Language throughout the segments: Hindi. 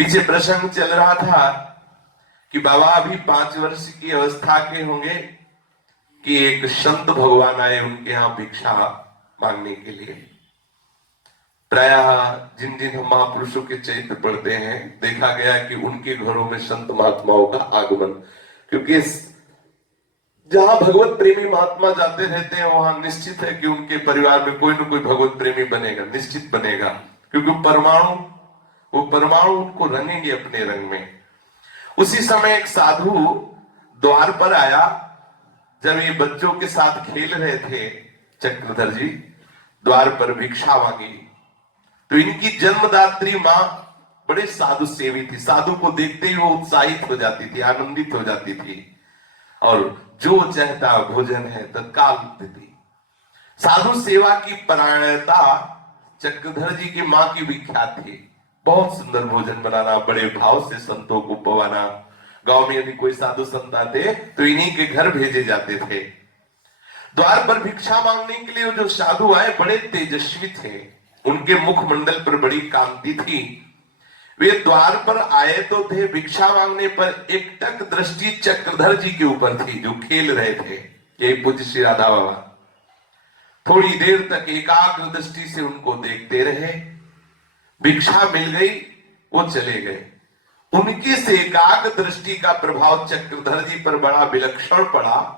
पीछे प्रसंग चल रहा था कि बाबा अभी 5 वर्ष की अवस्था के होंगे कि एक संत भगवान आए उनके यहाँ भिक्षा मांगने के लिए। प्रायः जिन जिन हम महापुरुषों के चरित्र पढ़ते हैं देखा गया कि उनके घरों में संत महात्माओं का आगमन, क्योंकि जहां भगवत प्रेमी महात्मा जाते रहते हैं वहां निश्चित है कि उनके परिवार में कोई ना कोई भगवत प्रेमी बनेगा, निश्चित बनेगा, क्योंकि वो परमाणु उनको रंगेंगे अपने रंग में। उसी समय एक साधु द्वार पर आया। जब ये बच्चों के साथ खेल रहे थे, चक्रधर जी द्वार पर भिक्षा मांगी तो इनकी जन्मदात्री मां बड़े साधु सेवी थी। साधु को देखते ही वो उत्साहित हो जाती थी, आनंदित हो जाती थी और जो चाहता भोजन है तत्काल देती। साधु सेवा की परायणता चक्रधर जी की मां की विख्यात थी। बहुत सुंदर भोजन बनाना, बड़े भाव से संतों को पवाना। गांव में यदि कोई साधु संत आते तो इन्हीं के घर भेजे जाते थे। द्वार पर भिक्षा मांगने के लिए जो साधु आए बड़े तेजस्वी थे, उनके मुखमंडल पर बड़ी कांति थी। वे द्वार पर आए तो थे, भिक्षा मांगने पर एकटक दृष्टि चक्रधर जी के ऊपर थी जो खेल रहे थे। यही पूज्य श्री राधा बाबा थोड़ी देर तक एकाग्र दृष्टि से उनको देखते रहे। भिक्षा मिल गई, वो चले गए। उनकी से एकाग्र दृष्टि का प्रभाव चक्रधर जी पर बड़ा विलक्षण पड़ा।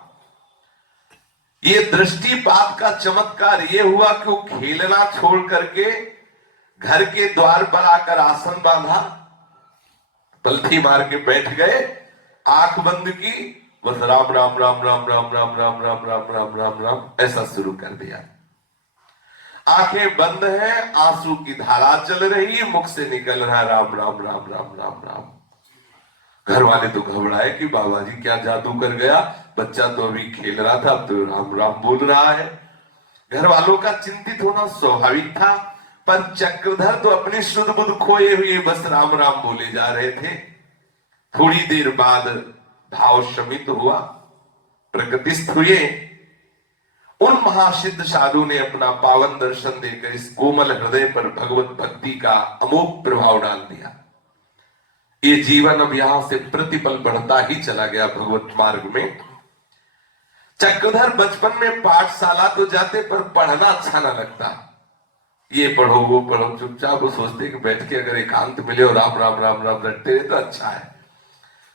ये दृष्टिपात का चमत्कार ये हुआ कि वो खेलना छोड़ करके घर के द्वार पर आकर आसन बांधा, पलथी मार के बैठ गए, आंख बंद की, बस राम राम राम राम राम राम राम राम राम राम राम राम ऐसा शुरू कर दिया। आंखें बंद हैं, आंसू की धारा चल रही, मुख से निकल रहा राम राम राम राम राम राम। घर वाले तो घबराए कि बाबा जी क्या जादू कर गया, बच्चा तो अभी खेल रहा था अब तो राम राम बोल रहा है। घर वालों का चिंतित होना स्वाभाविक था, पर चक्रधर तो अपनी शुद्ध बुद्ध खोए हुए बस राम राम बोले जा रहे थे। थोड़ी देर बाद भाव शमित हुआ, प्रकृतिस्थ हुए। उन महासिद्ध साधु ने अपना पावन दर्शन देकर इस कोमल हृदय पर भगवत भक्ति का अमोघ प्रभाव डाल दिया। ये जीवन अब यहां से प्रतिपल बढ़ता ही चला गया भगवत मार्ग में। चक्रधर बचपन में पाठशाला तो जाते पर पढ़ना अच्छा ना लगता। ये पढ़ो वो पढ़ो, चुपचाप वो सोचते कि बैठ के अगर एकांत मिले और राम राम राम राम रटते रहे तो अच्छा है।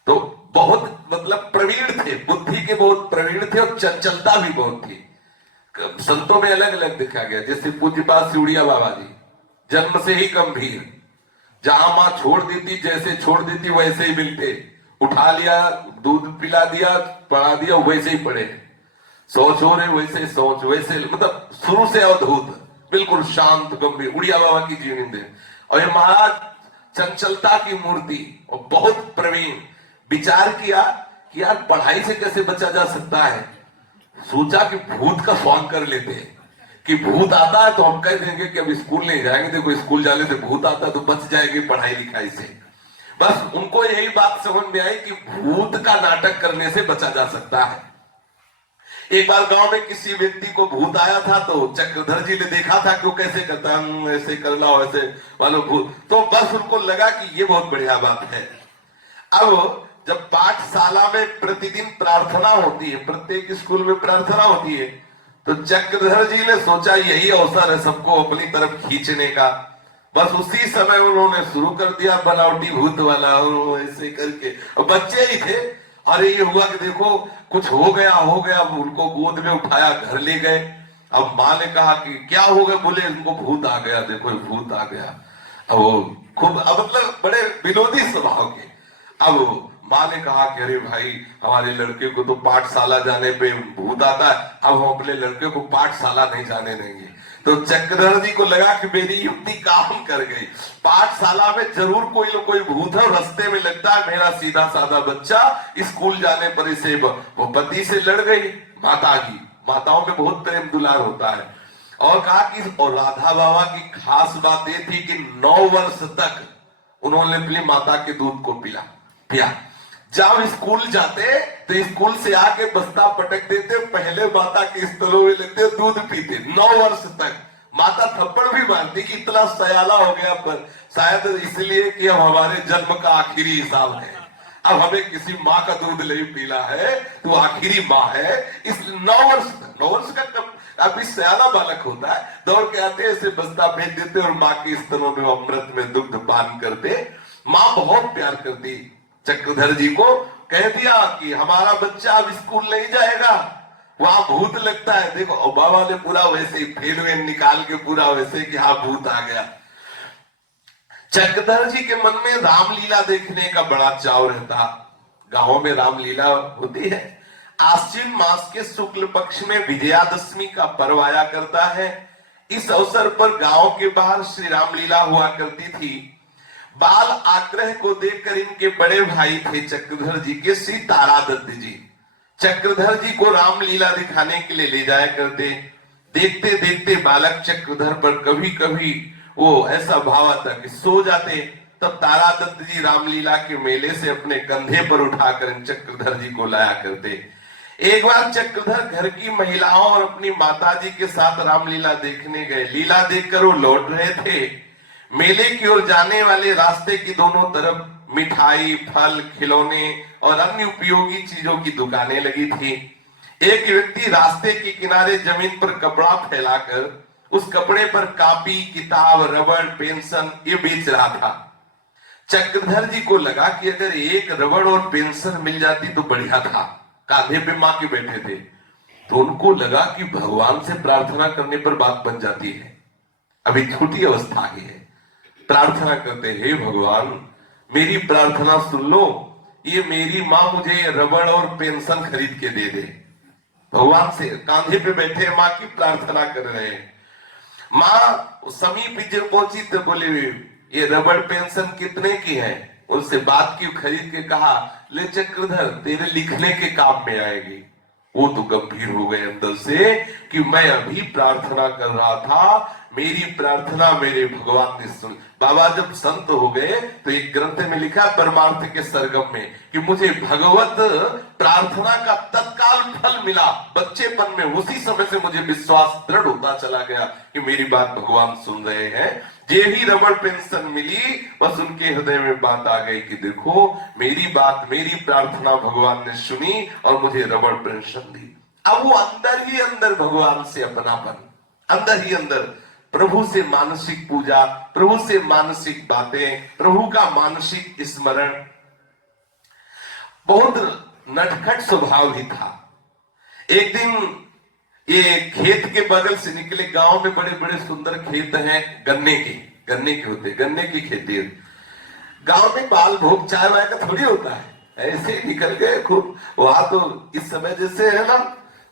तो बहुत मतलब प्रवीण थे, बुद्धि के बहुत प्रवीण थे और चंचलता भी बहुत थी। संतों में अलग अलग देखा गया, जैसे पूज्यपाद सिउड़िया बाबा जी जन्म से ही गंभीर, जहां मां छोड़ देती जैसे छोड़ देती वैसे ही मिलते, उठा लिया दूध पिला दिया पढ़ा दिया वैसे ही पढ़े, सोच हो रहे वैसे सोच, वैसे मतलब शुरू से अवधूत, बिल्कुल शांत गंभीर, उड़िया बाबा की जीवन। और ये महाराज चंचलता की मूर्ति और बहुत प्रवीण। विचार किया कि यार पढ़ाई से कैसे बचा जा सकता है। सोचा कि भूत का स्वांग कर लेते हैं कि भूत आता है तो हम कह देंगे कि अब स्कूल नहीं जाएंगे, देखो स्कूल जाने से भूत आता है तो बच जाएंगे पढ़ाई लिखाई से। बस उनको यही बात समझ में आई कि भूत का नाटक करने से बचा जा सकता है। एक बार गांव में किसी व्यक्ति को भूत आया था तो चक्रधर जी ने देखा था कि वो कैसे करता है, ऐसे कर लो ऐसे वालो भूत, तो बस उनको लगा कि ये बहुत बढ़िया बात है। अब जब पाठशाला में प्रतिदिन प्रार्थना होती है, प्रत्येक स्कूल में प्रार्थना होती है, तो चक्रधर जी ने सोचा यही अवसर है सबको अपनी तरफ खींचने का। बस उसी समय उन्होंने शुरू कर दिया बनावटी भूत वाला, ऐसे करके, और बच्चे ही थे। अरे ये हुआ कि देखो कुछ हो गया, उनको गोद में उठाया घर ले गए। अब माँ ने कहा कि क्या हो गया, बोले उनको भूत आ गया, देखो भूत आ गया। अब वो खूब मतलब बड़े विनोदी स्वभाव के। अब माँ ने कहा कि अरे भाई हमारे लड़के को तो पाठशाला जाने पे भूत आता है, अब हम अपने लड़के को पाठशाला नहीं जाने देंगे। तो चक्रधर जी को लगा कि मेरी युक्ति काम कर गई। पाठशाला में जरूर कोई ना कोई भूत है, रास्ते में लगता है मेरा सीधा साधा बच्चा स्कूल जाने पर इसे वो पति से लड़ गई माता की। माताओं में बहुत प्रेम दुलार होता है। और कहा कि और राधा बाबा की खास बात ये थी कि 9 वर्ष तक उन्होंने अपनी माता के दूध को पिया। जब स्कूल जाते तो स्कूल से आके बस्ता पटक देते, पहले माता के स्तनों में लेते दूध पीते। 9 वर्ष तक माता थप्पड़ भी मारती कि इतना सयाला हो गया, पर शायद इसलिए कि अब हमारे जन्म का आखिरी हिसाब है, अब हमें किसी माँ का दूध नहीं पीला है, तो आखिरी माँ है। इस 9 वर्ष का कब अभी सयाना बालक होता है, दौड़ के आते हैं, इसे बस्ता भेज देते और माँ के स्तनों में अमृत में दुग्ध पान करते। माँ बहुत प्यार करती चक्रधर जी को। कह दिया कि हमारा बच्चा अब स्कूल नहीं जाएगा, वहां भूत लगता है। देखो और बाबा ने पूरा वैसे ही फेल वेल निकाल के पूरा वैसे कि हाँ भूत आ गया। चक्रधर जी के मन में रामलीला देखने का बड़ा चाव रहता। गांवों में रामलीला होती है। आश्विन मास के शुक्ल पक्ष में विजयादशमी का पर्व आया करता है। इस अवसर पर गांव के बाहर श्री रामलीला हुआ करती थी। बाल आग्रह को देखकर इनके बड़े भाई थे चक्रधर जी के श्री तारादत्त जी, चक्रधर जी को रामलीला दिखाने के लिए ले जाया करते। देखते देखते बालक चक्रधर पर कभी कभी वो ऐसा भाव आता कि सो जाते। तब तारादत्त जी रामलीला के मेले से अपने कंधे पर उठाकर चक्रधर जी को लाया करते। एक बार चक्रधर घर की महिलाओं और अपनी माताजी के साथ रामलीला देखने गए। लीला देखकर वो लौट रहे थे। मेले की ओर जाने वाले रास्ते की दोनों तरफ मिठाई, फल, खिलौने और अन्य उपयोगी चीजों की दुकानें लगी थी। एक व्यक्ति रास्ते के किनारे जमीन पर कपड़ा फैलाकर उस कपड़े पर कापी, किताब, रबड़, पेंसिल ये बेच रहा था। चक्रधर जी को लगा कि अगर एक रबड़ और पेंसिल मिल जाती तो बढ़िया था। कांधे पे मां के बैठे थे, तो उनको लगा कि भगवान से प्रार्थना करने पर बात बन जाती है। अभी छोटी अवस्था ही है, प्रार्थना करते, हे भगवान मेरी प्रार्थना सुन लो, ये मेरी माँ मुझे रबड़ और पेंसिल खरीद के दे दे। भगवान से कांधे पे बैठे माँ की प्रार्थना कर रहे हैं। माँ समीप जब पहुंची तो बोले, ये रबड़ पेंसिल कितने की है? उनसे बात की, खरीद के कहा, ले चक्रधर तेरे लिखने के काम में आएगी। वो तो गंभीर हो गए अंदर से कि मैं अभी प्रार्थना कर रहा था, मेरी प्रार्थना मेरे भगवान ने सुन। बाबा जब संत हो गए तो एक ग्रंथ में लिखा परमार्थ के सरगम में कि मुझे भगवत प्रार्थना का तत्काल फल मिला। बच्चेपन में उसी समय से मुझे विश्वास दृढ़ होता चला गया कि मेरी बात भगवान सुन रहे हैं। जे ही रबड़ पेंसिल मिली, बस उनके हृदय में बात आ गई कि देखो मेरी बात, मेरी प्रार्थना भगवान ने सुनी और मुझे रबड़ पेंसिल दी। अब वो अंदर ही अंदर भगवान से अपनापन, अंदर ही अंदर प्रभु से मानसिक पूजा, प्रभु से मानसिक बातें, प्रभु का मानसिक स्मरण। बहुत नटखट स्वभाव भी था। एक दिन ये खेत के बगल से निकले, गांव में बड़े बड़े सुंदर खेत हैं, गन्ने के होते, गन्ने की खेती। गांव में बाल भोग चाय वाय का थोड़ी होता है, ऐसे ही निकल गए खूब। वहां तो इस समय जैसे है ना,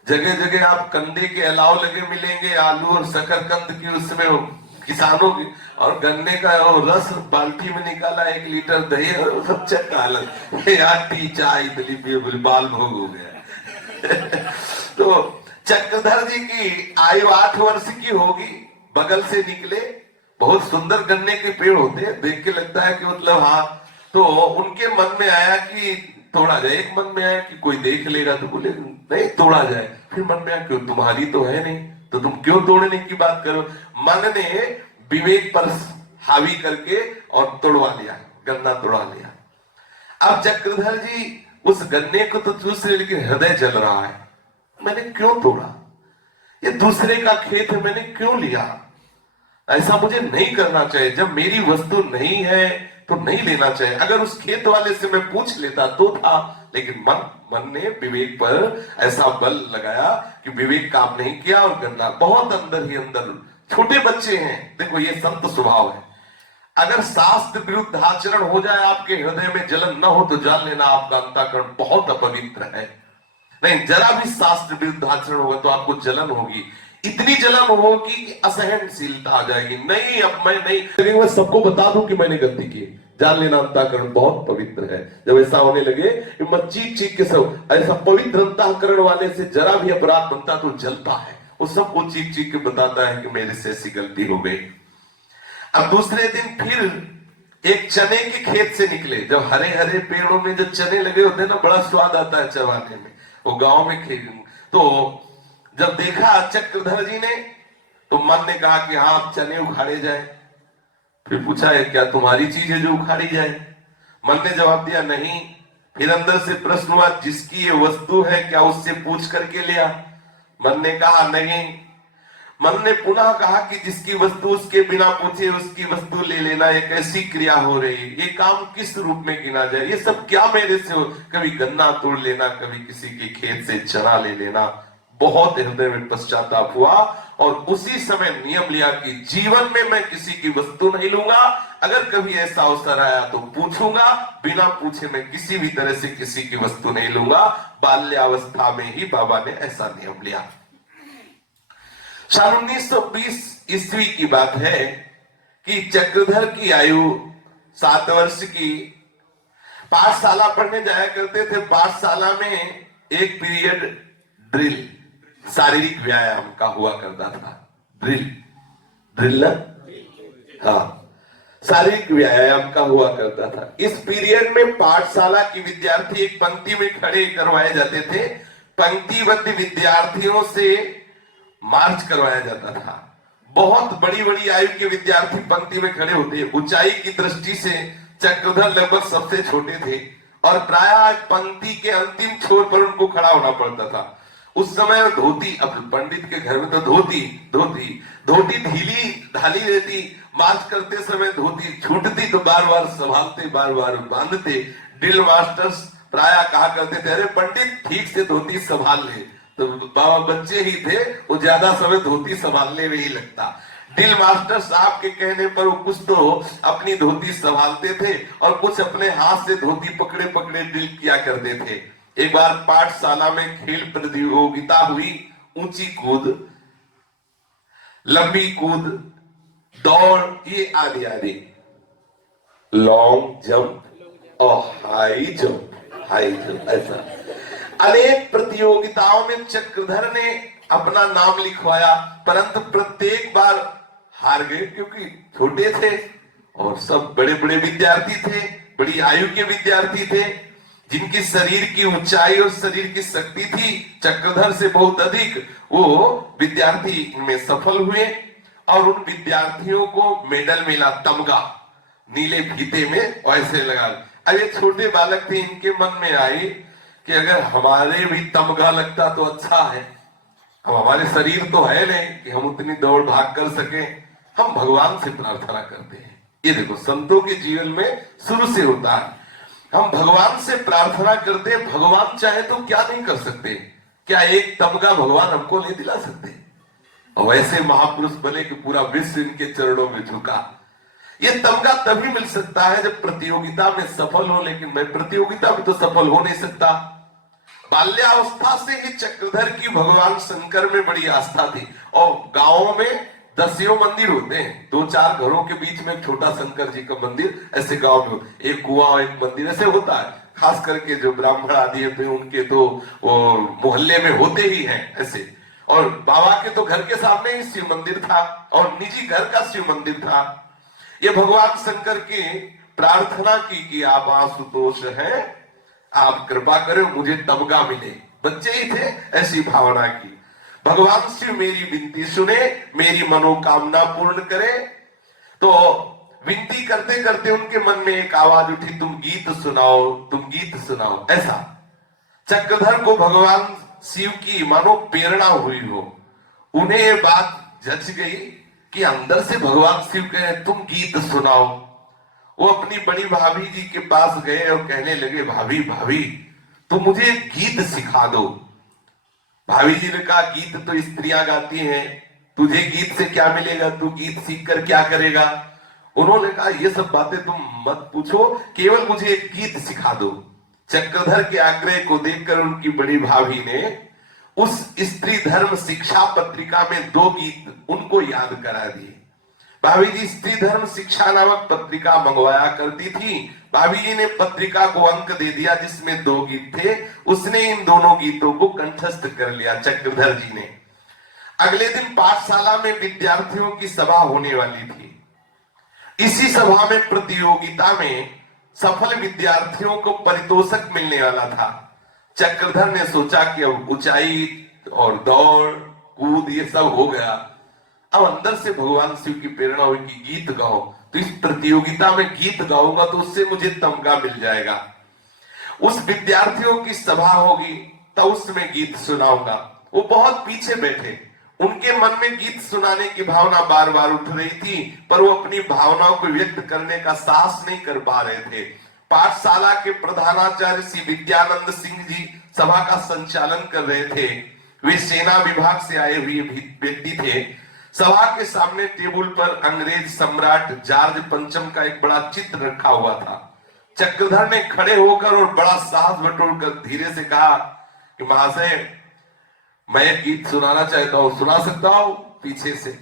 जगह जगह आप कंडे के अलाव लगे मिलेंगे, आलू और शकरकंद की उसमें किसानों की, और गन्ने का रस बाल्टी में निकाला, 1 लीटर दही और सब चक्का अलग, यार टी चाय इडली पिए, बाल भोग हो गया। तो चक्रधर जी की आयु 8 वर्ष की होगी। बगल से निकले, बहुत सुंदर गन्ने के पेड़ होते हैं, देख के लगता है कि मतलब हाँ। तो उनके मन में आया कि तोड़ा जाए। एक मन में आया कि कोई देख लेगा, तो बोले नहीं तोड़ा जाए। फिर मन में आया क्यों, तुम्हारी तो है नहीं तो तुम क्यों तोड़ने की बात करो। मन ने विवेक पर हावी करके और तोड़वा लिया, गन्ना तोड़ा लिया। अब चक्रधर जी उस गन्ने को तो चूस रहे, लेकिन हृदय जल रहा है, मैंने क्यों तोड़ा, ये दूसरे का खेत है, मैंने क्यों लिया, ऐसा मुझे नहीं करना चाहिए। जब मेरी वस्तु नहीं है तो नहीं लेना चाहिए। अगर उस खेत वाले से मैं पूछ लेता तो था, लेकिन मन ने विवेक पर ऐसा बल लगाया कि विवेक काम नहीं किया और गन्ना बहुत अंदर ही अंदर। छोटे बच्चे हैं, देखो ये संत स्वभाव है। अगर शास्त्र विरुद्ध आचरण हो जाए, आपके हृदय में जलन न हो, तो जान लेना आपका अंतःकरण बहुत अपवित्र है। नहीं, जरा भी शास्त्र विरुद्ध आचरण होगा तो आपको जलन होगी, इतनी जलन होगी कि असहनशीलता आ जाएगी। नहीं, अब मैं नहीं, मैं सबको बता दूं कि मैंने गलती की, जान लेना अंतःकरण बहुत पवित्र है। जब ऐसा होने लगे मैं चीख चीख के सब, ऐसा पवित्र अंतःकरण वाले से जरा भी अपराध बनता तो जलता है, वो सबको चीख चीख के बताता है कि मेरे से ऐसी गलती हो गई। अब दूसरे दिन फिर एक चने के खेत से निकले। जब हरे हरे पेड़ों में जो चने लगे होते हैं ना, बड़ा स्वाद आता है चबाने में, वो गांव में खेत। तो जब देखा चक्रधर जी ने तो मन ने कहा कि हाँ, चने उखाड़े जाए। फिर पूछा है क्या तुम्हारी चीज है जो उखाड़ी जाए? मन ने जवाब दिया नहीं। फिर अंदर से प्रश्न हुआ जिसकी ये वस्तु है क्या उससे पूछ करके लिया? मन ने कहा नहीं। मन ने पुनः कहा कि जिसकी वस्तु उसके बिना पूछे उसकी वस्तु ले लेना एक ऐसी क्रिया हो रही है, ये काम किस रूप में गिना जाए? ये सब क्या मेरे से हो? कभी गन्ना तोड़ लेना, कभी किसी के खेत से चना ले लेना। बहुत हृदय में पश्चाताप हुआ और उसी समय नियम लिया कि जीवन में मैं किसी की वस्तु नहीं लूंगा। अगर कभी ऐसा अवसर आया तो पूछूंगा, बिना पूछे मैं किसी भी तरह से किसी की वस्तु नहीं लूंगा। बाल्यावस्था में ही बाबा ने ऐसा नियम लिया। साल 1920 ईस्वी की बात है कि चक्रधर की आयु 7 वर्ष की। पाठशाला पढ़ने जाया करते थे। पाठशाला में एक पीरियड ड्रिल, शारीरिक व्यायाम का हुआ करता था। ड्रिल हाँ, शारीरिक व्यायाम का हुआ करता था। इस पीरियड में पाठशाला की विद्यार्थी एक पंक्ति में खड़े करवाए जाते थे। पंक्तिबद्ध विद्यार्थियों से मार्च करवाया जाता था। बहुत बड़ी बड़ी आयु के विद्यार्थी पंक्ति में खड़े होते। ऊंचाई की दृष्टि से चक्रधर लगभग सबसे छोटे थे और प्रायः पंक्ति के अंतिम छोर पर उनको खड़ा होना पड़ता था। उस समय धोती, अब पंडित के घर में तो धोती ढीली ढाली रहती। मार्च करते समय धोती छूटती तो बार बार संभालते, बार बार बांधते। ड्रिल मास्टर्स प्रायः कहा करते थे, अरे पंडित ठीक से धोती संभाल ले। तो बाबा बच्चे ही थे, वो ज्यादा समय धोती संभालने में ही लगता। ड्रिल मास्टर साहब के कहने पर वो कुछ तो अपनी धोती संभालते थे और कुछ अपने हाथ से धोती पकड़े पकड़े ड्रिल किया करते थे। एक बार पाठशाला में खेल प्रतियोगिता हुई। ऊंची कूद, लंबी कूद, दौड़, ये आदि लॉन्ग जंप और हाई जंप ऐसा अनेक प्रतियोगिताओं में चक्रधर ने अपना नाम लिखवाया, परंतु प्रत्येक बार हार गए क्योंकि छोटे थे और सब बड़े बड़े विद्यार्थी थे, बड़ी आयु के विद्यार्थी थे, जिनकी शरीर की ऊंचाई और शरीर की शक्ति थी चक्रधर से बहुत अधिक। वो विद्यार्थी में सफल हुए और उन विद्यार्थियों को मेडल मिला, तमगा नीले फीते में वैसे लगा। अब ये छोटे बालक थे, इनके मन में आई कि अगर हमारे भी तमगा लगता तो अच्छा है। अब हमारे शरीर तो है नहीं कि हम उतनी दौड़ भाग कर सके। हम भगवान से प्रार्थना करते हैं। ये देखो संतों के जीवन में शुरू से होता है, हम भगवान से प्रार्थना करते हैं। भगवान चाहे तो क्या नहीं कर सकते? क्या एक तमगा भगवान हमको नहीं दिला सकते? और वैसे महापुरुष बने कि पूरा विश्व इनके चरणों में झुका। ये तमगा तभी मिल सकता है जब प्रतियोगिता में सफल हो, लेकिन मैं प्रतियोगिता में तो सफल हो नहीं सकता। बाल्यावस्था से ही चक्रधर की भगवान शंकर में बड़ी आस्था थी और गांवों में दसियों मंदिर होते हैं। 2-4 घरों के बीच में छोटा शंकर जी का मंदिर ऐसे गांव में, एक कुआं एक मंदिर ऐसे होता है। खास करके जो ब्राह्मण आदि है उनके तो वो मोहल्ले में होते ही हैं ऐसे। और बाबा के तो घर के सामने ही शिव मंदिर था और निजी घर का शिव मंदिर था। ये भगवान शंकर की प्रार्थना की कि आप आशुतोष हैं, आप कृपा करें मुझे तमगा मिले। बच्चे ही थे, ऐसी भावना की। भगवान शिव मेरी विनती सुने, मेरी मनोकामना पूर्ण करे। तो विनती करते करते उनके मन में एक आवाज उठी, तुम गीत सुनाओ, तुम गीत सुनाओ। ऐसा चक्रधर को भगवान शिव की मानो प्रेरणा हुई हो। उन्हें ये बात जच गई कि अंदर से भगवान शिव कहे तुम गीत सुनाओ। वो अपनी बड़ी भाभी जी के पास गए और कहने लगे, भाभी भाभी तुम मुझे गीत सिखा दो। भाभी जी ने कहा, गीत तो स्त्रियां गाती हैं, तुझे गीत से क्या मिलेगा, तू गीत सीख कर क्या करेगा। उन्होंने कहा, ये सब बातें तुम मत पूछो, केवल मुझे एक गीत सिखा दो। चक्रधर के आग्रह को देखकर उनकी बड़ी भाभी ने उस स्त्री धर्म शिक्षा पत्रिका में 2 गीत उनको याद करा दिए। भाभी जी स्त्री धर्म शिक्षा नामक पत्रिका मंगवाया करती थी। भाभी जी ने पत्रिका को अंक दे दिया जिसमें 2 गीत थे। उसने इन दोनों गीतों को कंठस्थ कर लिया चक्रधर जी ने। अगले दिन पाठशाला में विद्यार्थियों की सभा होने वाली थी। इसी सभा में प्रतियोगिता में सफल विद्यार्थियों को पारितोषिक मिलने वाला था। चक्रधर ने सोचा कि अब ऊंचाई और दौड़ कूद ये सब हो गया, अब अंदर से भगवान शिव की प्रेरणा हुई कि गीत गाओ, तो इस प्रतियोगिता में गीत गाऊंगा तो उससे मुझे तमगा मिल जाएगा। उस विद्यार्थियों की सभा होगी तो उसमें गीत सुनाऊंगा। वो बहुत पीछे बैठे, उनके मन में गीत सुनाने की भावना बार बार उठ रही थी, पर वो अपनी भावनाओं को व्यक्त करने का साहस नहीं कर पा रहे थे। पाठशाला के प्रधानाचार्य श्री विद्यानंद सिंह जी सभा का संचालन कर रहे थे। वे सेना विभाग से आए हुए व्यक्ति थे। सभा के सामने टेबल पर अंग्रेज सम्राट जॉर्ज पंचम का एक बड़ा चित्र रखा हुआ था। चक्रधर ने खड़े होकर और बड़ा साहस बटोरकर धीरे से कहा कि महाशय, मैं एक गीत सुनाना चाहता हूं, सुना सकता हूं? पीछे से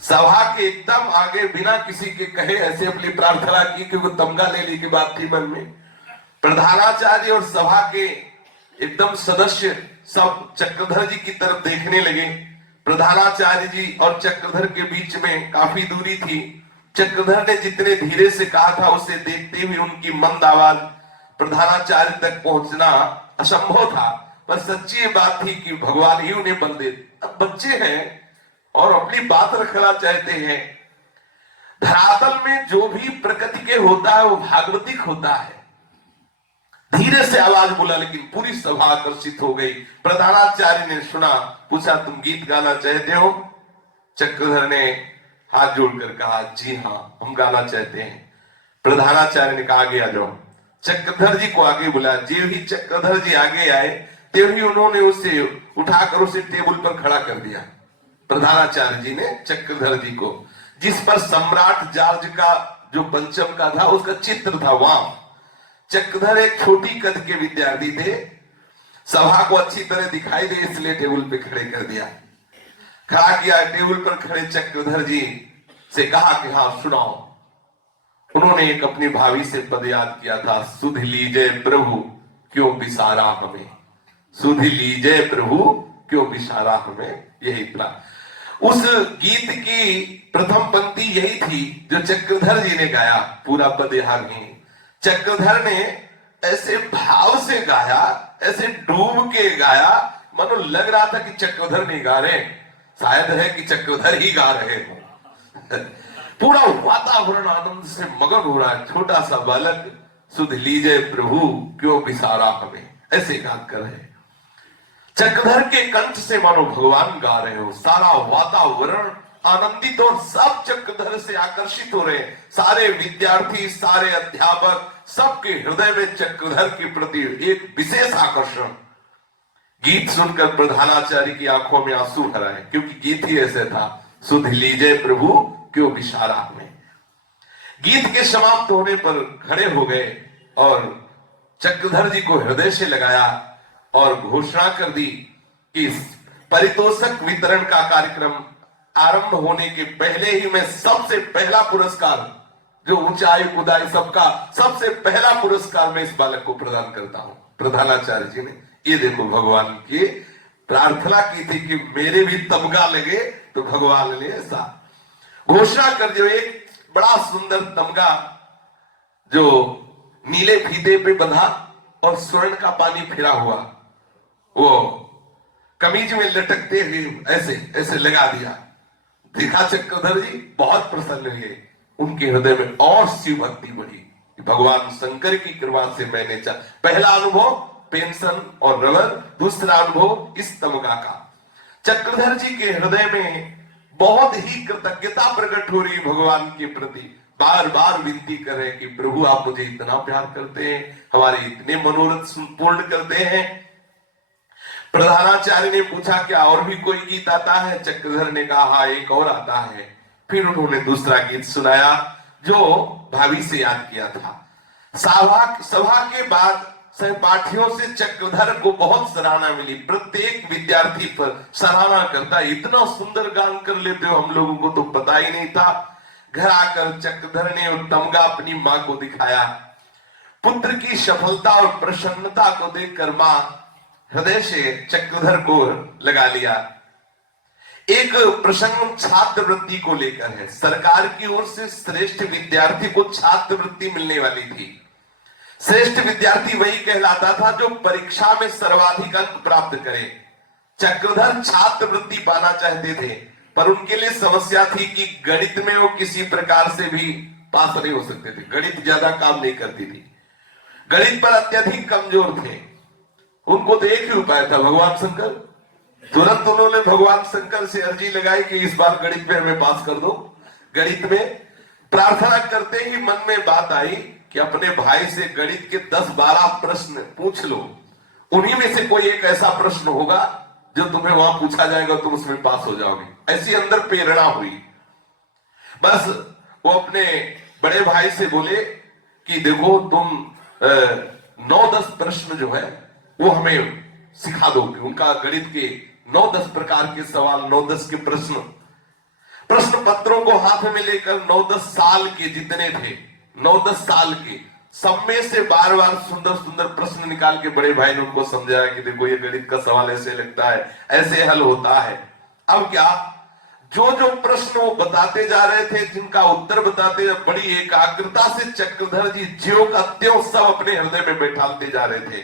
सभा के एकदम आगे बिना किसी के कहे ऐसे अपनी प्रार्थना की, क्योंकि तमगा लेने की बात थी मन में। प्रधानाचार्य और सभा के एकदम सदस्य सब चक्रधर जी की तरफ देखने लगे। प्रधानाचार्य जी और चक्रधर के बीच में काफी दूरी थी। चक्रधर ने जितने धीरे से कहा था उसे देखते हुए उनकी मंद आवाज प्रधानाचार्य तक पहुंचना असंभव था, पर सच्ची बात थी कि भगवान ही उन्हें बल दे। अब बच्चे हैं और अपनी बात रखना चाहते हैं। धरातल में जो भी प्रकृति के होता है वो भागवतिक होता है। धीरे से आवाज बोला, लेकिन पूरी सभा आकर्षित हो गई। प्रधानाचार्य ने सुना, पूछा तुम गीत गाना चाहते हो? चक्रधर ने हाथ जोड़कर कहा जी हाँ, हम गाना चाहते हैं। प्रधानाचार्य ने कहा आगे आ जाओ। चक्रधर जी को आगे बुलाया। जे ही चक्रधर जी आगे आए तभी उन्होंने उसे उठाकर उसे टेबल पर खड़ा कर दिया। प्रधानाचार्य जी ने चक्रधर जी को, जिस पर सम्राट जॉर्ज का जो पंचम का था उसका चित्र था, वहां चक्रधर एक छोटी कद के विद्यार्थी थे। सभा को अच्छी तरह दिखाई दे इसलिए टेबल पे खड़े कर दिया। खड़ा किया। टेबल पर खड़े चक्रधर जी से कहा कि हाँ सुनाओ। उन्होंने एक अपनी भावी से पद याद किया था, सुध लीजिए प्रभु क्यों बिसारा हमें, सुध लीजिए प्रभु क्यों बिसारा हमें। यही था उस गीत की प्रथम पंक्ति, यही थी जो चक्रधर जी ने गाया। पूरा पद याद नहीं। चक्रधर ने ऐसे भाव से गाया, ऐसे डूब के गाया, मानो लग रहा था कि चक्रधर नहीं गा रहे, शायद है कि चक्रधर ही गा रहे हो। पूरा वातावरण आनंद से मगन हो रहा है। छोटा सा बालक सुध लीजिए प्रभु क्यों बिसारा हमें, ऐसे गान कर रहे। चक्रधर के कंठ से मानो भगवान गा रहे हो। सारा वातावरण आनंदित और सब चक्रधर से आकर्षित हो रहे। सारे विद्यार्थी, सारे अध्यापक, सबके हृदय में चक्रधर के प्रति एक विशेष आकर्षण। गीत सुनकर प्रधानाचार्य की आंखों में आंसू भर आए, क्योंकि गीत ही ऐसे था, सुध लीजिए प्रभु क्यों बिसारा हमें। गीत के समाप्त होने पर खड़े हो गए और चक्रधर जी को हृदय से लगाया और घोषणा कर दी कि पारितोषिक वितरण का कार्यक्रम आरंभ होने के पहले ही मैं सबसे पहला पुरस्कार, जो ऊंचाई कूदाई सबका सबसे पहला पुरस्कार मैं इस बालक को प्रदान करता हूं। प्रधानाचार्य जी ने ये देखो भगवान की प्रार्थना की थी कि मेरे भी तमगा लगे, तो भगवान ने ऐसा घोषणा कर दी। एक बड़ा सुंदर तमगा जो नीले फीते पे बंधा और स्वर्ण का पानी फिरा हुआ, वो कमीज में लटकते हुए ऐसे ऐसे लगा दिया। देखा चक्रधर जी बहुत प्रसन्न हुए। उनके हृदय में और शिव भक्ति बढ़ी। भगवान शंकर की कृपा से मैंने पहला अनुभव पेंशन और रबर, दूसरा अनुभव इस तमगा का। चक्रधर जी के हृदय में बहुत ही कृतज्ञता प्रकट हो रही भगवान के प्रति। बार बार विनती कर रहे कि प्रभु आप मुझे इतना प्यार करते हैं, हमारे इतने मनोरथ पूर्ण करते हैं। प्रधानाचार्य ने पूछा क्या और भी कोई गीत आता है? चक्रधर ने कहा हाँ एक और आता है। फिर उन्होंने दूसरा गीत सुनाया जो भाभी से याद किया था। सभा के बाद सहपाठियों से चक्रधर को बहुत सराहना मिली। प्रत्येक विद्यार्थी पर सराहना करता, इतना सुंदर गान कर लेते हो, हम लोगों को तो पता ही नहीं था। घर आकर चक्रधर ने तमगा अपनी मां को दिखाया। पुत्र की सफलता और प्रसन्नता को देखकर मां हृदय से चक्रधर को लगा लिया। एक प्रसंग छात्रवृत्ति को लेकर है। सरकार की ओर से श्रेष्ठ विद्यार्थी को छात्रवृत्ति मिलने वाली थी। श्रेष्ठ विद्यार्थी वही कहलाता था जो परीक्षा में सर्वाधिक अंक प्राप्त करे। चक्रधर छात्रवृत्ति पाना चाहते थे, पर उनके लिए समस्या थी कि गणित में वो किसी प्रकार से भी पास नहीं हो सकते थे, गणित ज्यादा काम नहीं करती थी, गणित पर अत्यधिक कमजोर थे। उनको तो एक ही उपाय था, भगवान शंकर। तुरंत उन्होंने भगवान शंकर से अर्जी लगाई कि इस बार गणित में हमें पास कर दो। गणित में प्रार्थना करते ही मन में बात आई कि अपने भाई से गणित के 10-12 प्रश्न पूछ लो, उन्हीं में से कोई एक ऐसा प्रश्न होगा जो तुम्हें वहां पूछा जाएगा, तुम उसमें पास हो जाओगे। ऐसी अंदर प्रेरणा हुई। बस वो अपने बड़े भाई से बोले कि देखो तुम 9-10 प्रश्न जो है वो हमें सिखा दो। उनका गणित के 9-10 प्रकार के सवाल, 9-10 के प्रश्न पत्रों को हाथ में लेकर 9-10 साल के जितने थे, 9-10 साल के, सब में से बार बार सुंदर सुंदर प्रश्न निकाल के बड़े भाई ने उनको समझाया कि देखो ये गणित का सवाल ऐसे लगता है, ऐसे हल होता है। अब क्या, जो जो प्रश्न वो बताते जा रहे थे, जिनका उत्तर बताते, बड़ी एकाग्रता से चक्रधर जी ज्यों का त्यों सब अपने हृदय में बैठालते जा रहे थे।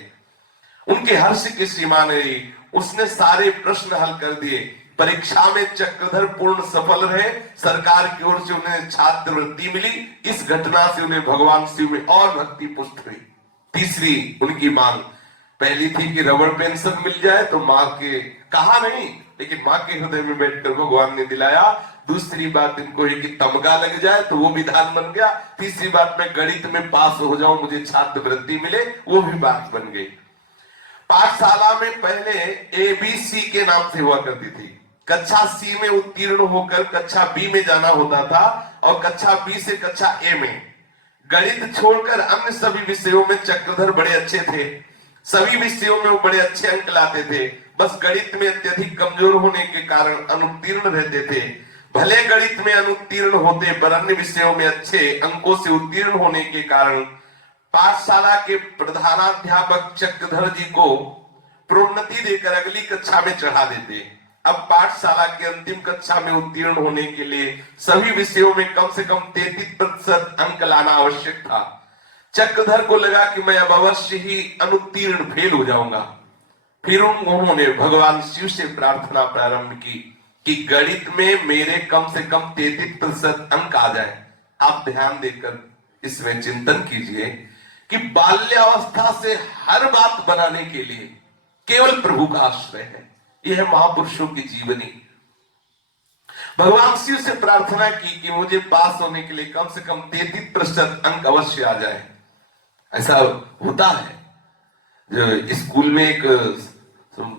उनके हर्ष की सीमा नहीं, उसने सारे प्रश्न हल कर दिए। परीक्षा में चक्रधर पूर्ण सफल रहे, सरकार की ओर से उन्हें छात्रवृत्ति मिली। इस घटना से उन्हें भगवान शिव में और भक्ति पुष्ट हुई। तीसरी उनकी मांग, पहली थी कि रबड़ पेंशन मिल जाए, तो मां के कहा नहीं, लेकिन मां के हृदय में बैठकर भगवान ने दिलाया। दूसरी बात इनको है कि तमगा लग जाए, तो वो विधान बन गया। तीसरी बात, मैं गणित में पास हो जाऊं, मुझे छात्रवृत्ति मिले, वो भी बात बन गई। पाठशाला में पहले ABC के नाम से हुआ करती थी। कक्षा C में उत्तीर्ण होकर कक्षा B में जाना होता था, और कक्षा B से कक्षा A में। गणित छोड़कर अन्य सभी विषयों में चक्रधर बड़े अच्छे थे, सभी विषयों में वो बड़े अच्छे अंक लाते थे। बस गणित में अत्यधिक कमजोर होने के कारण अनुत्तीर्ण रहते थे। भले गणित में अनुत्तीर्ण होते, पर अन्य विषयों में अच्छे अंकों से उत्तीर्ण होने के कारण पाठशाला के प्रधानाध्यापक चक्रधर जी को प्रोन्नति देकर अगली कक्षा में चढ़ा देते। अब पाठशाला की अंतिम कक्षा में उत्तीर्ण होने के लिए सभी विषयों में कम से कम 33% अंक लाना आवश्यक था। चक्रधर को लगा कि मैं अब अवश्य ही अनुत्तीर्ण फेल हो जाऊंगा। फिर उन्होंने भगवान शिव से प्रार्थना प्रारंभ की कि गणित में मेरे कम से कम 33% अंक आ जाए। आप ध्यान देकर इसमें चिंतन कीजिए कि बाल्यावस्था से हर बात बनाने के लिए केवल प्रभु का आश्रय है। यह है महापुरुषों की जीवनी। भगवान शिव से प्रार्थना की कि मुझे पास होने के लिए कम से कम 33% अंक अवश्य आ जाए। ऐसा होता है, जो स्कूल में एक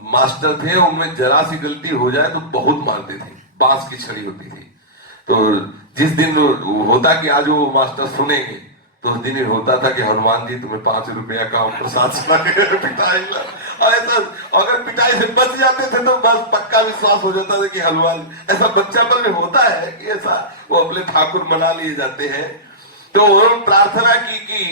मास्टर थे, उनमें जरा सी गलती हो जाए तो बहुत मारते थे, बांस की छड़ी होती थी। तो जिस दिन होता कि आज वो मास्टर सुनेंगे, तो उस दिन होता था कि हनुमान जी तुम्हें 5 रुपया का प्रसाद सुना के पिटाई। ऐसा अगर पिटाई से बच जाते थे तो बस पक्का विश्वास हो जाता था कि हनुमान, ऐसा बच्चापन में होता है कि ऐसा वो अपने ठाकुर मना लिए जाते हैं। तो उन्होंने प्रार्थना की कि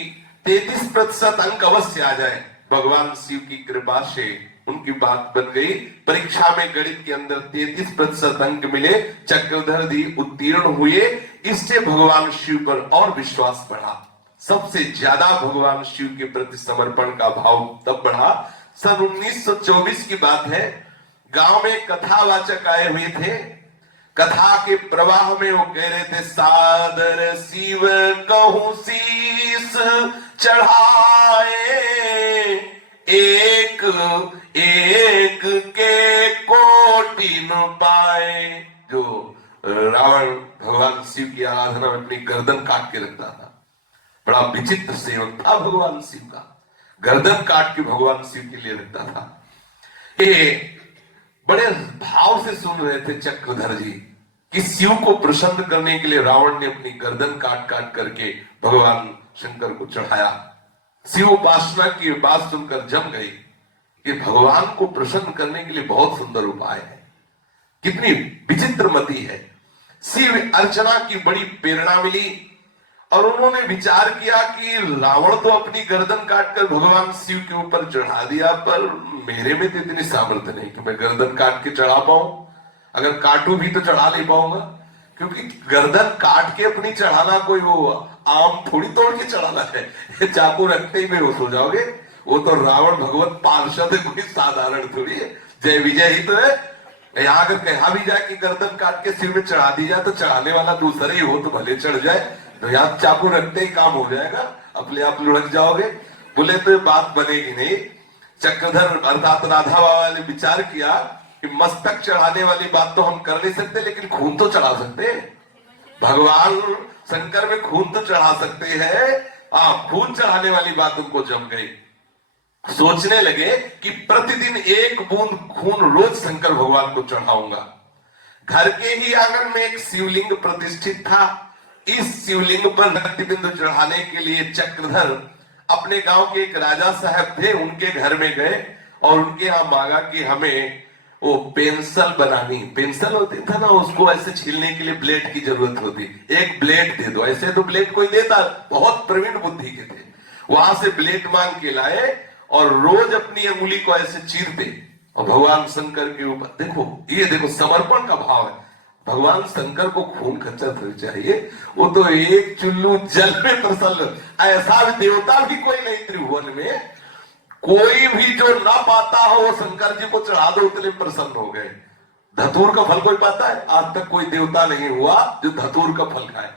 33% अंक अवश्य आ जाए। भगवान शिव की कृपा से उनकी बात बन गई। परीक्षा में गणित के अंदर 33% अंक मिले, चक्रधर जी उत्तीर्ण हुए। इससे भगवान शिव पर और विश्वास बढ़ा। सबसे ज्यादा भगवान शिव के प्रति समर्पण का भाव तब बढ़ा। सन 1924 की बात है। गांव में कथावाचक आए हुए थे। कथा के प्रवाह में वो कह रहे थे, सादर शिव कहूं शीस चढ़ाए, एक एक के कोटि न पाए। जो रावण भगवान शिव की आराधना में अपनी गर्दन काट के रखता था, बड़ा विचित्र सेवक था भगवान शिव का, गर्दन काट के भगवान शिव के लिए रखता था। ये बड़े भाव से सुन रहे थे चक्रधर जी कि शिव को प्रसन्न करने के लिए रावण ने अपनी गर्दन काट काट करके भगवान शंकर को चढ़ाया। शिव उपासना की बात सुनकर जम गई कि भगवान को प्रसन्न करने के लिए बहुत सुंदर उपाय है, कितनी विचित्र मति है। शिव अर्चना की बड़ी प्रेरणा मिली और उन्होंने विचार किया कि रावण तो अपनी गर्दन काटकर भगवान शिव के ऊपर चढ़ा दिया, पर मेरे में तो इतनी सामर्थ्य नहीं कि मैं गर्दन काट के चढ़ा पाऊं। अगर काटू भी तो चढ़ा नहीं पाऊंगा, क्योंकि गर्दन काट के अपनी चढ़ाना कोई वो आम थोड़ी तोड़ के चढ़ाना है। चाकू रखते ही बेहोश हो जाओगे। वो तो रावण भगवत पार्षद है, कोई साधारण थोड़ी है। जय विजय ही तो है। यहाँ अगर कहा भी जाए कि गर्दन काट के सिर में चढ़ा दी जाए तो चढ़ाने वाला दूसरा ही हो तो भले चढ़ जाए, तो यहाँ चाकू रखते ही काम हो जाएगा, अपने आप लुढ़क जाओगे। बोले तो ये बात बनेगी नहीं। चक्रधर अर्थात राधा बाबा ने विचार किया कि मस्तक चढ़ाने वाली बात तो हम कर नहीं सकते, लेकिन खून तो चढ़ा सकते हैं। भगवान शंकर में खून तो चढ़ा सकते हैं। खून चढ़ाने वाली बात उनको जम गई। सोचने लगे कि प्रतिदिन एक बूंद खून रोज शंकर भगवान को चढ़ाऊंगा। घर के ही आंगन में एक शिवलिंग प्रतिष्ठित था। इस शिवलिंग पर रक्त बिंदु चढ़ाने के लिए चक्रधर अपने गांव के एक राजा साहब थे, उनके घर में गए और उनके यहां मांगा कि हमें वो पेंसिल बनानी। पेंसिल होती था ना, उसको ऐसे छीलने के लिए ब्लेड की जरूरत होती, एक ब्लेड दे दो। ऐसे तो ब्लेड कोई देता, बहुत प्रवीण बुद्धि के थे। वहां से ब्लेड मांग के लाए और रोज अपनी अंगुली को ऐसे चीरते और भगवान शंकर के ऊपर, देखो ये देखो समर्पण का भाव है। भगवान शंकर को खून खच्चर थोड़ी चाहिए, वो तो एक चुल्लू जल में प्रसन्न। ऐसा भी देवता भी कोई नहीं त्रिभुवन में, कोई भी जो ना पाता हो वो शंकर जी को चढ़ा दो, उतने प्रसन्न हो गए। धतूर का फल कोई पाता है? आज तक कोई देवता नहीं हुआ जो धतूर का फल खाए।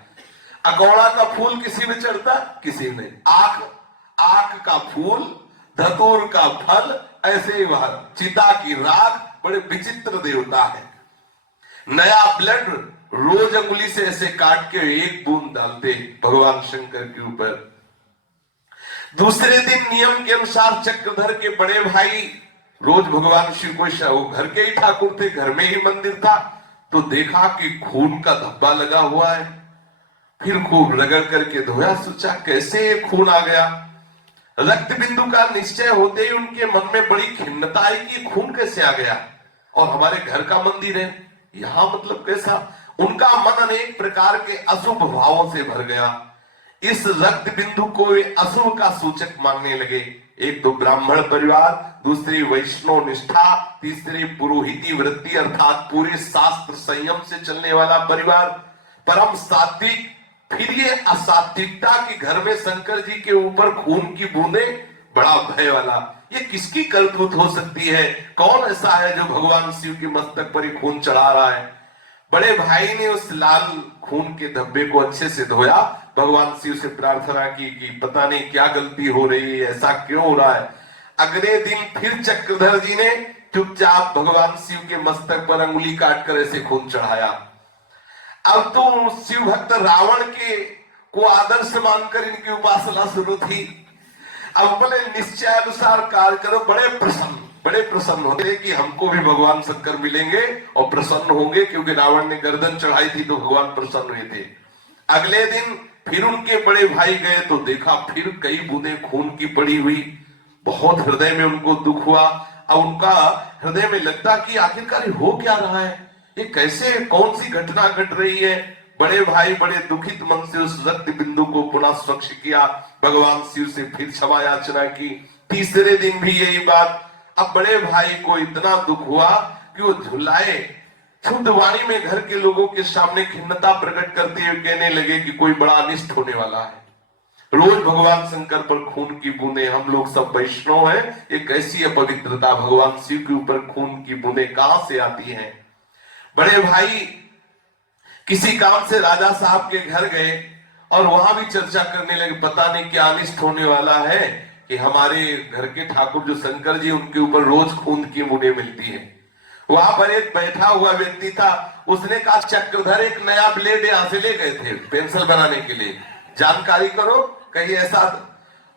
अकौड़ा का फूल किसी में चढ़ता? किसी में। आख का फूल, धतूर का फल, ऐसे ही वहां चिता की राख, बड़े विचित्र देवता है। नया ब्लड रोज अंगुली से ऐसे काट के एक बूंद डालते भगवान शंकर के ऊपर। दूसरे दिन नियम के अनुसार चक्रधर के बड़े भाई रोज भगवान शिव को, घर के ही ठाकुर थे, घर में ही मंदिर था, तो देखा कि खून का धब्बा लगा हुआ है। फिर खूब रगड़ करके धोया, सोचा कैसे ये खून आ गया। रक्त बिंदु का निश्चय होते ही उनके मन में बड़ी खिन्नता आई कि खून कैसे आ गया और हमारे घर का मंदिर है, यहां मतलब कैसा। उनका मन अनेक प्रकार के अशुभ भावों से भर गया। इस रक्त बिंदु को वे अशुभ का सूचक मानने लगे। एक तो ब्राह्मण परिवार, दूसरी वैष्णव निष्ठा, तीसरी पुरोहिती वृत्ति अर्थात पूरे शास्त्र संयम से चलने वाला परिवार, परम सात्विक। फिर ये असात्विकता कि घर में शंकर जी के ऊपर खून की बूंदे, बड़ा भय वाला। ये किसकी करतूत हो सकती है? कौन ऐसा है जो भगवान शिव के मस्तक पर ही खून चढ़ा रहा है? बड़े भाई ने उस लाल खून के धब्बे को अच्छे से धोया, भगवान शिव से प्रार्थना की कि पता नहीं क्या गलती हो रही है, ऐसा क्यों हो रहा है। अगले दिन फिर चक्रधर जी ने चुपचाप भगवान शिव के मस्तक पर अंगुली काटकर ऐसे खून चढ़ाया। अब तो शिव भक्त रावण के को आदर्श मानकर इनकी उपासना शुरू थी। अब बोले निश्चय अनुसार कार्य करो। बड़े प्रसन्न होते कि हमको भी भगवान शंकर मिलेंगे और प्रसन्न होंगे, क्योंकि रावण ने गर्दन चढ़ाई थी तो भगवान प्रसन्न हुए थे। अगले दिन फिर उनके बड़े भाई गए तो देखा फिर कई बूंदें खून की पड़ी हुई। बहुत हृदय में उनको दुख हुआ। अब उनका हृदय में लगता कि आखिरकार हो क्या रहा है, ये कैसे, कौन सी घटना घट रही है। बड़े भाई बड़े दुखित मन से उस रक्त बिंदु को पुनः स्वच्छ किया, भगवान शिव से फिर क्षमा याचना की। तीसरे दिन भी यही बात। अब बड़े भाई को इतना दुख हुआ कि वो झुलाए शुद्ध वाणी में घर के लोगों के सामने खिन्नता प्रकट करते हुए कहने लगे कि कोई बड़ा अनिष्ट होने वाला है। रोज भगवान शंकर पर खून की बूंदे, हम लोग सब वैष्णव हैं, ये कैसी अपवित्रता, भगवान शिव के ऊपर खून की बूंदे कहां से आती हैं। बड़े भाई किसी काम से राजा साहब के घर गए और वहां भी चर्चा करने लगे, पता नहीं क्या अनिष्ट होने वाला है कि हमारे घर के ठाकुर जो शंकर जी, उनके ऊपर रोज खून की बूंदें मिलती है। वहां पर एक बैठा हुआ व्यक्ति था, उसने कहा चक्रधर एक नया ब्लेड यहां से ले गए थे पेंसिल बनाने के लिए, जानकारी करो कहीं ऐसा।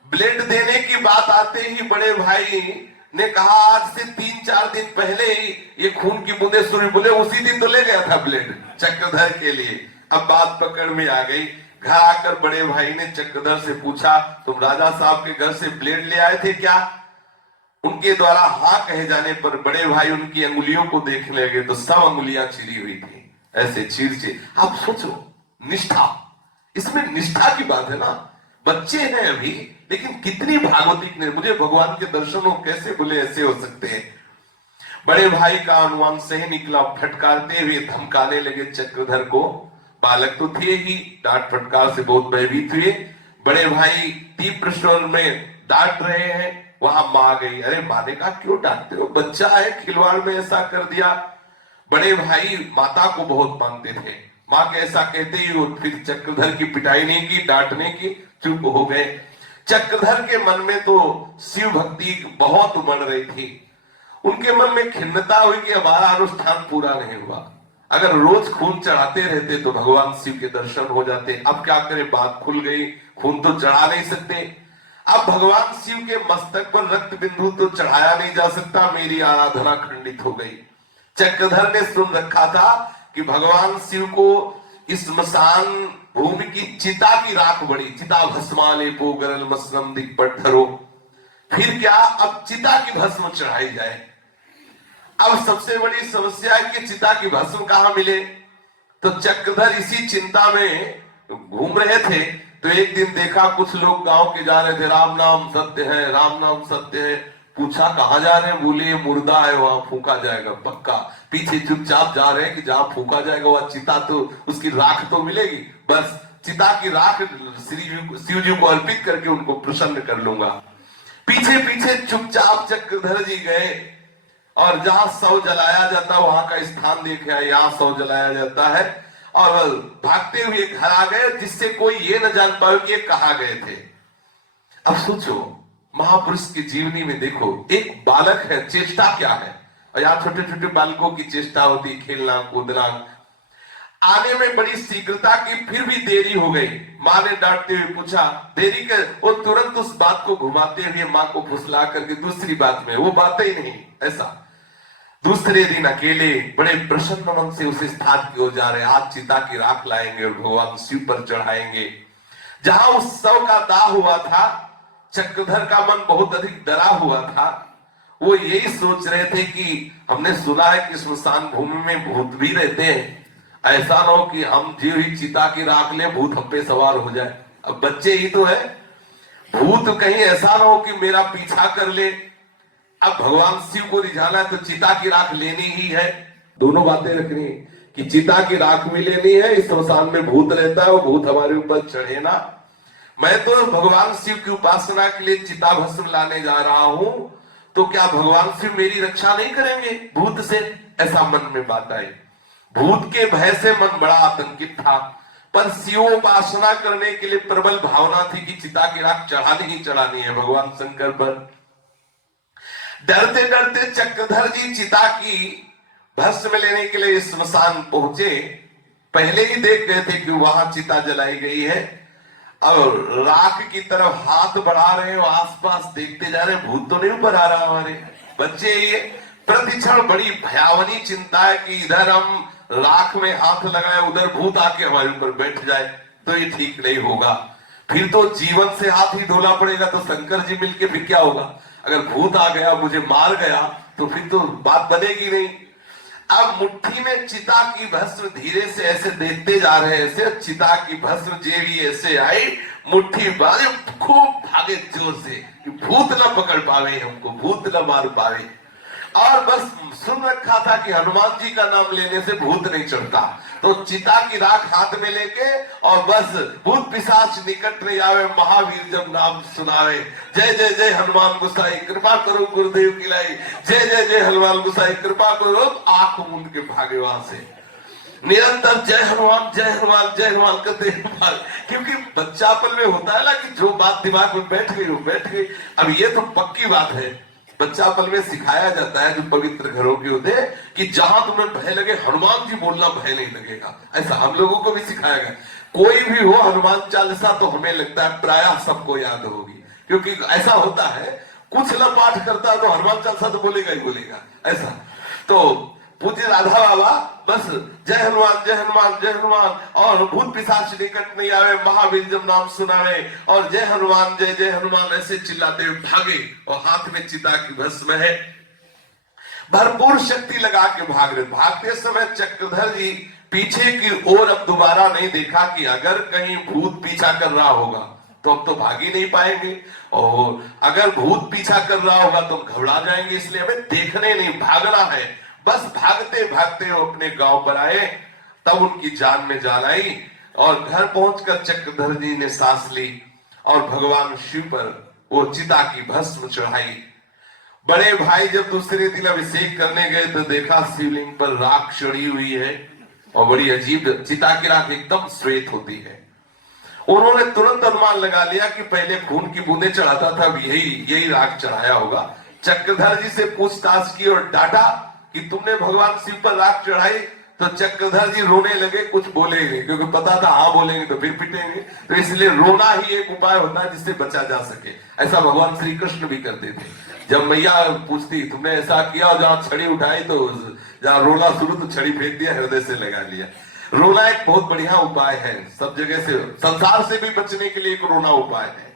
ब्लेड देने की बात आते ही बड़े भाई ने कहा आज से 3-4 दिन पहले ही ये खून की बूंदे शुरू, बोले उसी दिन तो ले गया था ब्लेड चक्रधर के लिए। अब बात पकड़ में आ गई। घर आकर बड़े भाई ने चक्रधर से पूछा, तुम राजा साहब के घर से ब्लेड ले आए थे क्या? उनके द्वारा हाँ कहे जाने पर बड़े भाई उनकी अंगुलियों को देखने लगे तो सब अंगुलियां चिरी हुई थी, ऐसे चीर। आप सोचो निष्ठा, इसमें निष्ठा की बात है ना। बच्चे हैं अभी, लेकिन कितनी भागवतिक ने, मुझे भगवान के दर्शन हो, कैसे बोले ऐसे हो सकते हैं। बड़े भाई का अनुमान सही निकला, फटकारते हुए धमकाने लगे चक्रधर को। बालक तो थे ही, डांट फटकार से बहुत भयभीत हुए। बड़े भाई तीव्र स्वर में डांट रहे हैं, वहां मां गई। अरे माँ ने कहा क्यों डांटते हो, बच्चा है, खिलवाड़ में ऐसा कर दिया। बड़े भाई माता को बहुत मानते थे। माँ के ऐसा कहते ही वो फिर चक्रधर की पिटाई नहीं की, डांटने की, चुप हो गए। चक्रधर के मन में तो शिव भक्ति बहुत उमड़ रही थी। उनके मन में खिन्नता हुई कि हमारा अनुष्ठान पूरा नहीं हुआ। अगर रोज खून चढ़ाते रहते तो भगवान शिव के दर्शन हो जाते। अब क्या करें, बात खुल गई, खून तो चढ़ा नहीं सकते। अब भगवान शिव के मस्तक पर रक्त बिंदु तो चढ़ाया नहीं जा सकता, मेरी आराधना खंडित हो गई। चक्रधर ने सुन रखा था कि भगवान शिव को इस स्मशान भूमि की चिता की राख बड़ी, चिता भस्माले पो गरल मसनम दिग्पटधरो। फिर क्या, अब चिता की भस्म चढ़ाई जाए। अब सबसे बड़ी समस्या है कि चिता की भस्म कहां मिले। तो चक्रधर इसी चिंता में घूम रहे थे तो एक दिन देखा कुछ लोग गांव के जा रहे थे, राम नाम सत्य है, राम नाम सत्य है। पूछा कहां जा रहे हैं, बोले मुर्दा है वहां फूका जाएगा पक्का। पीछे चुपचाप जा रहे हैं कि जहां फूका जाएगा वह चिता तो उसकी राख तो मिलेगी, बस चिता की राख शिव जी को अर्पित करके उनको प्रसन्न कर लूंगा। पीछे पीछे चुपचाप चक्रधर जी गए और जहां शव जलाया जाता है वहां का स्थान देखे आए, यहाँ शव जलाया जाता है। और भागते हुए घर आ गए जिससे कोई ये न जान पाए कि ये कहां गए थे। अब सोचो, महापुरुष की जीवनी में देखो, एक बालक है, चेष्टा क्या है। और यहाँ छोटे छोटे बालकों की चेष्टा होती, खेलना कूदना। आने में बड़ी शीघ्रता की, फिर भी देरी हो गई। माँ ने डांटते हुए पूछा, देरी कर, वो तुरंत उस बात को घुमाते हुए माँ को फुसला करके दूसरी बात में, वो बातें ही नहीं। ऐसा दूसरे दिन अकेले बड़े प्रसन्न मन से उस स्थान की ओर जा रहे। आज चिता की राख लाएंगे और भगवान शिव पर चढ़ाएंगे। जहां उस शव का दाह हुआ था, चक्रधर का मन बहुत अधिक डरा हुआ था। वो यही सोच रहे थे कि हमने सुना है कि स्मशान भूमि में भूत भी रहते हैं, ऐसा ना हो कि हम जीव ही चिता की राख ले, भूत हम पे सवार हो जाए। अब बच्चे ही तो है, भूत कहीं ऐसा ना हो कि मेरा पीछा कर ले। अब भगवान शिव को रिझाना है तो चिता की राख लेनी ही है। दोनों बातें रखनी है कि चिता की राख भी लेनी है, इस स्मशान में भूत रहता है, वो भूत हमारे ऊपर चढ़े ना। मैं तो भगवान शिव की उपासना के लिए चिता भस्म लाने जा रहा हूं, तो क्या भगवान शिव मेरी रक्षा नहीं करेंगे भूत से? ऐसा मन में बात आई। भूत के भय से मन बड़ा आतंकित था, पर शिव उपासना करने के लिए प्रबल भावना थी कि चिता की राख चढ़ानी ही चढ़ानी है भगवान शंकर पर। डरते डरते चक्रधर जी चिता की भस्म लेने के लिए स्मशान पहुंचे। पहले ही देख गए थे कि वहां चिता जलाई गई है। अब राख की तरफ हाथ बढ़ा रहे हो, आसपास देखते जा रहे, भूत तो नहीं ऊपर आ रहा हमारे बच्चे। ये प्रतिक्षण बड़ी भयावनी चिंता है कि इधर हम राख में हाथ लगाए, उधर भूत आके हमारे ऊपर बैठ जाए तो ये ठीक नहीं होगा। फिर तो जीवन से हाथ ही धोना पड़ेगा। तो शंकर जी मिलके फिर क्या होगा? अगर भूत आ गया, मुझे मार गया, तो फिर तो बात बनेगी नहीं। अब मुट्ठी में चिता की भस्म धीरे से ऐसे देखते जा रहे हैं, ऐसे चिता की भस्म जेवी ऐसे आई, मुट्ठी बारे खूब भागे जोर से कि भूत न पकड़ पावे हमको, भूत न मार पावे। और बस सुन रखा था कि हनुमान जी का नाम लेने से भूत नहीं चढ़ता। तो चिता की राख हाथ में लेके और बस भूत पिशाच निकट नहीं आवे, महावीर जब नाम सुनावे, जय जय जय हनुमान गुसाई कृपा करो गुरुदेव की लाई, जय जय जय हनुमान गुसाई कृपा करो, आंख मूंद के भागे वहां से। निरंतर जय हनुमान जय हनुमान जय हनुमान करते हैं। क्योंकि बच्चापन में होता है ना कि जो बात दिमाग में बैठ गई वो बैठ गई। अब ये तो पक्की बात है, बच्चापन में सिखाया जाता है जो पवित्र घरों के होते हैं कि जहां तुम्हें भय लगे हनुमान जी बोलना, भय नहीं लगेगा। ऐसा हम लोगों को भी सिखाया गया। कोई भी हो, हनुमान चालीसा तो हमें लगता है प्राय सबको याद होगी, क्योंकि ऐसा होता है कुछ न पाठ करता तो हनुमान चालीसा तो बोलेगा ही बोलेगा। ऐसा तो पूज्य राधा बाबा बस जय हनुमान जय हनुमान जय हनुमान, और भूत पिशाच निकट नहीं आवे, महावीर जब नाम सुनावे, और जय हनुमान जय जय हनुमान ऐसे चिल्लाते हुए भागे। और हाथ में चिता की भस्म है, भरपूर शक्ति लगा के भाग रहे। भागते समय चक्रधर जी पीछे की ओर अब दोबारा नहीं देखा कि अगर कहीं भूत पीछा कर रहा होगा तो अब तो भाग ही नहीं पाएंगे, और अगर भूत पीछा कर रहा होगा तो घबरा जाएंगे, इसलिए हमें देखने नहीं भागना है। बस भागते भागते वो अपने गांव पर आए, तब उनकी जान में जान आई। और घर पहुंचकर चक्रधर जी ने सांस ली और भगवान शिव पर वो चिता की भस्म चढ़ाई। बड़े भाई जब दूसरे दिन अभिषेक करने गए तो देखा शिवलिंग पर राख चढ़ी हुई है और बड़ी अजीब, चिता की राख एकदम श्वेत होती है। उन्होंने तुरंत अनुमान लगा लिया कि पहले खून की बूंदें चढ़ाता था, यही राख चढ़ाया होगा। चक्रधर जी से पूछताछ की और डांटा कि तुमने भगवान शिव पर राख चढ़ाई। तो चक्रधर जी रोने लगे, कुछ बोले नहीं, क्योंकि पता था हाँ बोलेंगे तो फिर पिटेंगे, तो इसलिए रोना ही एक उपाय होता है जिससे बचा जा सके। ऐसा भगवान श्री कृष्ण भी करते थे। जब मैया पूछती तुमने ऐसा किया और जहां छड़ी उठाई तो जहां रोना शुरू तो छड़ी फेंक दिया, हृदय से लगा लिया। रोना एक बहुत बढ़िया उपाय है, सब जगह से, संसार से भी बचने के लिए एक रोना उपाय है।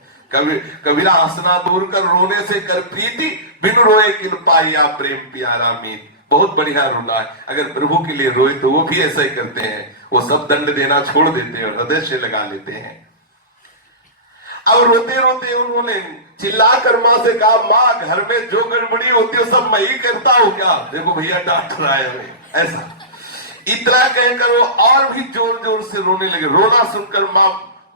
कबीरा हंसना दूर कर रोने से कर प्रीति, बिन रोए किन पाया प्रेम प्यारा मीत। बहुत बढ़िया रोना है। अगर प्रभु के लिए रोए तो वो भी ऐसा ही करते हैं, वो सब दंड देना छोड़ देते हैं और हृदय से लगा लेते हैं। अब रोते रोते उन्होंने चिल्लाकर मां से कहा, मां घर में जो गड़बड़ी होती है सब मैं ही करता हूं क्या? देखो भैया डांट रहा है हमें, ऐसा। इतना कहकर वो और भी जोर जोर से रोने लगे। रोना सुनकर मां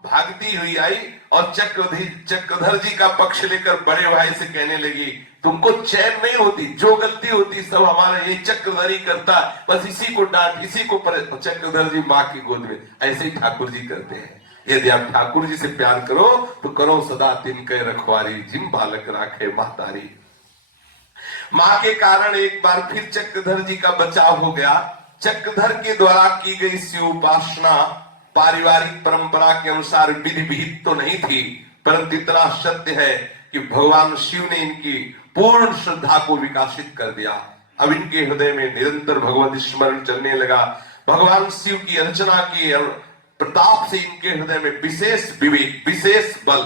भागती हुई आई और चक्रधर जी का पक्ष लेकर बड़े भाई से कहने लगी, तुमको चैन नहीं होती, जो गलती होती सब हमारा ये चक्रधर ही करता, बस इसी को डांट, इसी को चक्रधर जी मां की गोद में। ऐसे ही ठाकुर जी करते हैं। यदि आप ठाकुर जी से प्यार करो तो करो सदा तिनके रखवारी, जिम बालक राखे महतारी। मां के कारण एक बार फिर चक्रधर जी का बचाव हो गया। चक्रधर के द्वारा की गई शिव उपासना पारिवारिक परंपरा के अनुसार विधि विहित तो नहीं थी, परंतु इतना सत्य है कि भगवान शिव ने इनकी पूर्ण श्रद्धा को विकासित कर दिया। अब इनके हृदय में निरंतर भगवत स्मरण चलने लगा। भगवान शिव की अर्चना के प्रताप से इनके हृदय में विशेष विवेक, विशेष बल,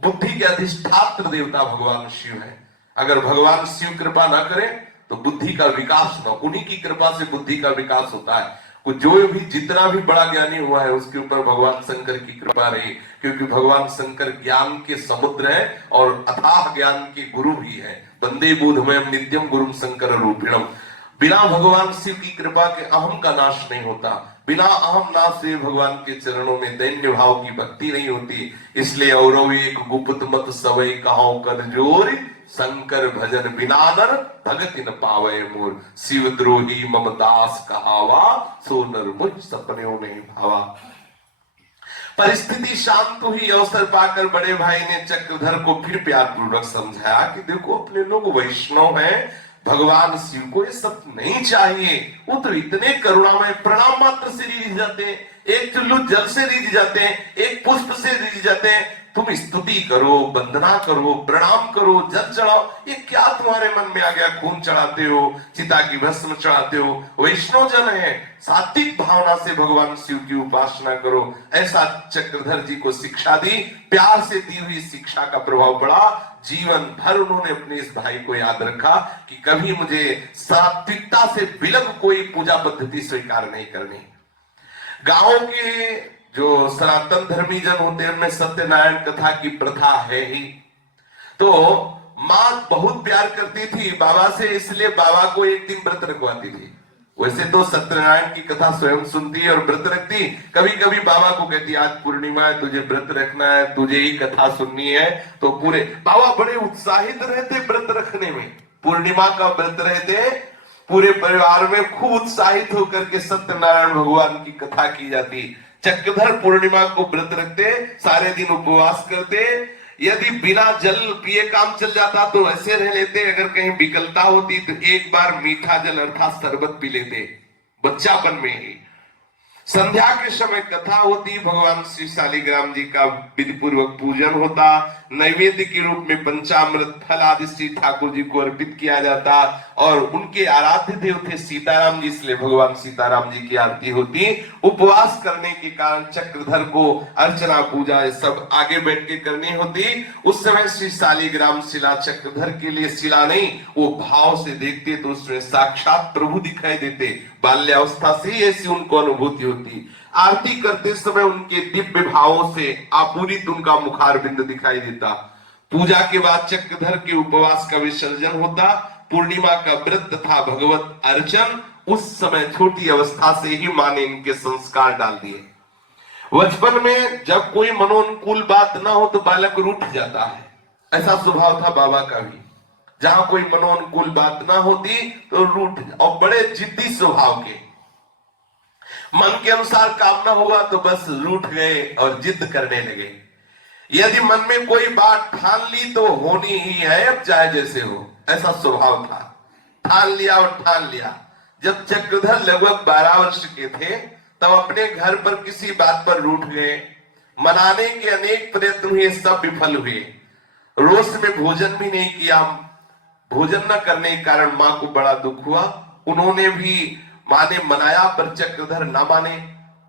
बुद्धि के अधिष्ठात्र देवता भगवान शिव है। अगर भगवान शिव कृपा ना करें तो बुद्धि का विकास न, उन्हीं की कृपा से बुद्धि का विकास होता है। जो भी जितना भी बड़ा ज्ञानी हुआ है उसके ऊपर भगवान शंकर की कृपा रही, क्योंकि भगवान शंकर ज्ञान के समुद्र है और अथाह ज्ञान के गुरु भी है। वंदे बुद्धमयम् नित्यम गुरुम शंकर रूपिणम। बिना भगवान शिव की कृपा के अहम का नाश नहीं होता। बिना अहम नाश से भगवान के चरणों में दैन्य भाव की भक्ति नहीं होती। इसलिए औरव एक गुप्त मत सवै कहाओ कर जोर, शंकर भजन बिना नर भगति न पावे मोर। शिव द्रोही मम दास कहावा, सो नर मुझ सपने नहीं भावा। परिस्थिति शांत हुई। अवसर पाकर बड़े भाई ने चक्रधर को फिर प्यार पूर्वक समझाया कि देखो अपने लोग वैष्णव हैं, भगवान शिव को ये सब नहीं चाहिए। वो तो इतने करुणामय, प्रणाम मात्र से रिझ जाते हैं, एक चुल्लू जल से रिझ जाते हैं, एक पुष्प से रिझ जाते हैं। तुम स्तुति करो, वंदना करो, प्रणाम करो, जल चढ़ाओ, ये क्या तुम्हारे मन में आ गया? खून चढ़ाते हो, चिता की भस्म चढ़ाते हो। वैष्णव जन है, सात्विक भावना से भगवान शिव की उपासना करो। ऐसा चक्रधर जी को शिक्षा दी। प्यार से दी हुई शिक्षा का प्रभाव पड़ा। जीवन भर उन्होंने अपने इस भाई को याद रखा कि कभी मुझे सात्विकता से विलग कोई पूजा पद्धति स्वीकार नहीं करनी। गांव के जो सनातन धर्मी जन होते हैं उनमें सत्यनारायण कथा की प्रथा है ही। तो मां बहुत प्यार करती थी बाबा से, इसलिए बाबा को एक दिन व्रत रखवाती थी। वैसे तो सत्यनारायण की कथा स्वयं सुनती और व्रत रखती। कभी कभी बाबा को कहती आज पूर्णिमा है, तुझे व्रत रखना है, तुझे ही कथा सुननी है। तो पूरे बाबा बड़े उत्साहित रहते व्रत रखने में। पूर्णिमा का व्रत रहते, पूरे परिवार में खूब उत्साहित होकर के सत्यनारायण भगवान की कथा की जाती। चक्रधर पूर्णिमा को व्रत रखते, सारे दिन उपवास करते। यदि बिना जल पिए काम चल जाता तो ऐसे रह लेते। अगर कहीं विकलता होती तो एक बार मीठा जल अर्थात शरबत पी लेते, बच्चापन में ही। संध्या के समय कथा होती, भगवान श्री शालिग्राम जी का विधि पूर्वक पूजन होता, नैवेद्य के रूप में पंचामृत फल आदि श्री ठाकुर जी को अर्पित किया जाता और उनके आराध्य देव थे सीताराम जी, इसलिए भगवान सीताराम जी की आरती होती। उपवास करने के कारण चक्रधर को अर्चना पूजा सब आगे बैठ के करनी होती। उस समय श्री शालिग्राम शिला चक्रधर के लिए शिला नहीं, वो भाव से देखते तो उसमें साक्षात प्रभु दिखाई देते। बाल्यावस्था से ही ऐसी उनको अनुभूति होती। आरती करते समय उनके दिव्य भावों से आपूरित उनका मुखारबिंद दिखाई देता। पूजा के बाद चक्रधर के उपवास का विसर्जन होता। पूर्णिमा का व्रत तथा भगवत अर्चन उस समय छोटी अवस्था से ही मां ने इनके संस्कार डाल दिए। बचपन में जब कोई मनोनुकूल बात ना हो तो बालक रूठ जाता है, ऐसा स्वभाव था बाबा का भी। जहां कोई मनोनुकूल बात ना होती तो रूठ, और बड़े जिद्दी स्वभाव के, मन के अनुसार काम ना हुआ तो बस रूठ गए और जिद करने लगे। यदि मन में कोई बात ठान ली तो होनी ही है, अब चाहे जैसे हो, ऐसा स्वभाव था। ठान लिया और ठान लिया। जब चक्रधर लगभग 12 वर्ष के थे तब अपने घर पर किसी बात पर रूठ गए। मनाने के अनेक प्रयत्न हुए, सब विफल हुए। रोज में भोजन भी नहीं किया। भोजन न करने के कारण मां को बड़ा दुख हुआ। उन्होंने भी, मां ने मनाया पर चक्रधर न माने।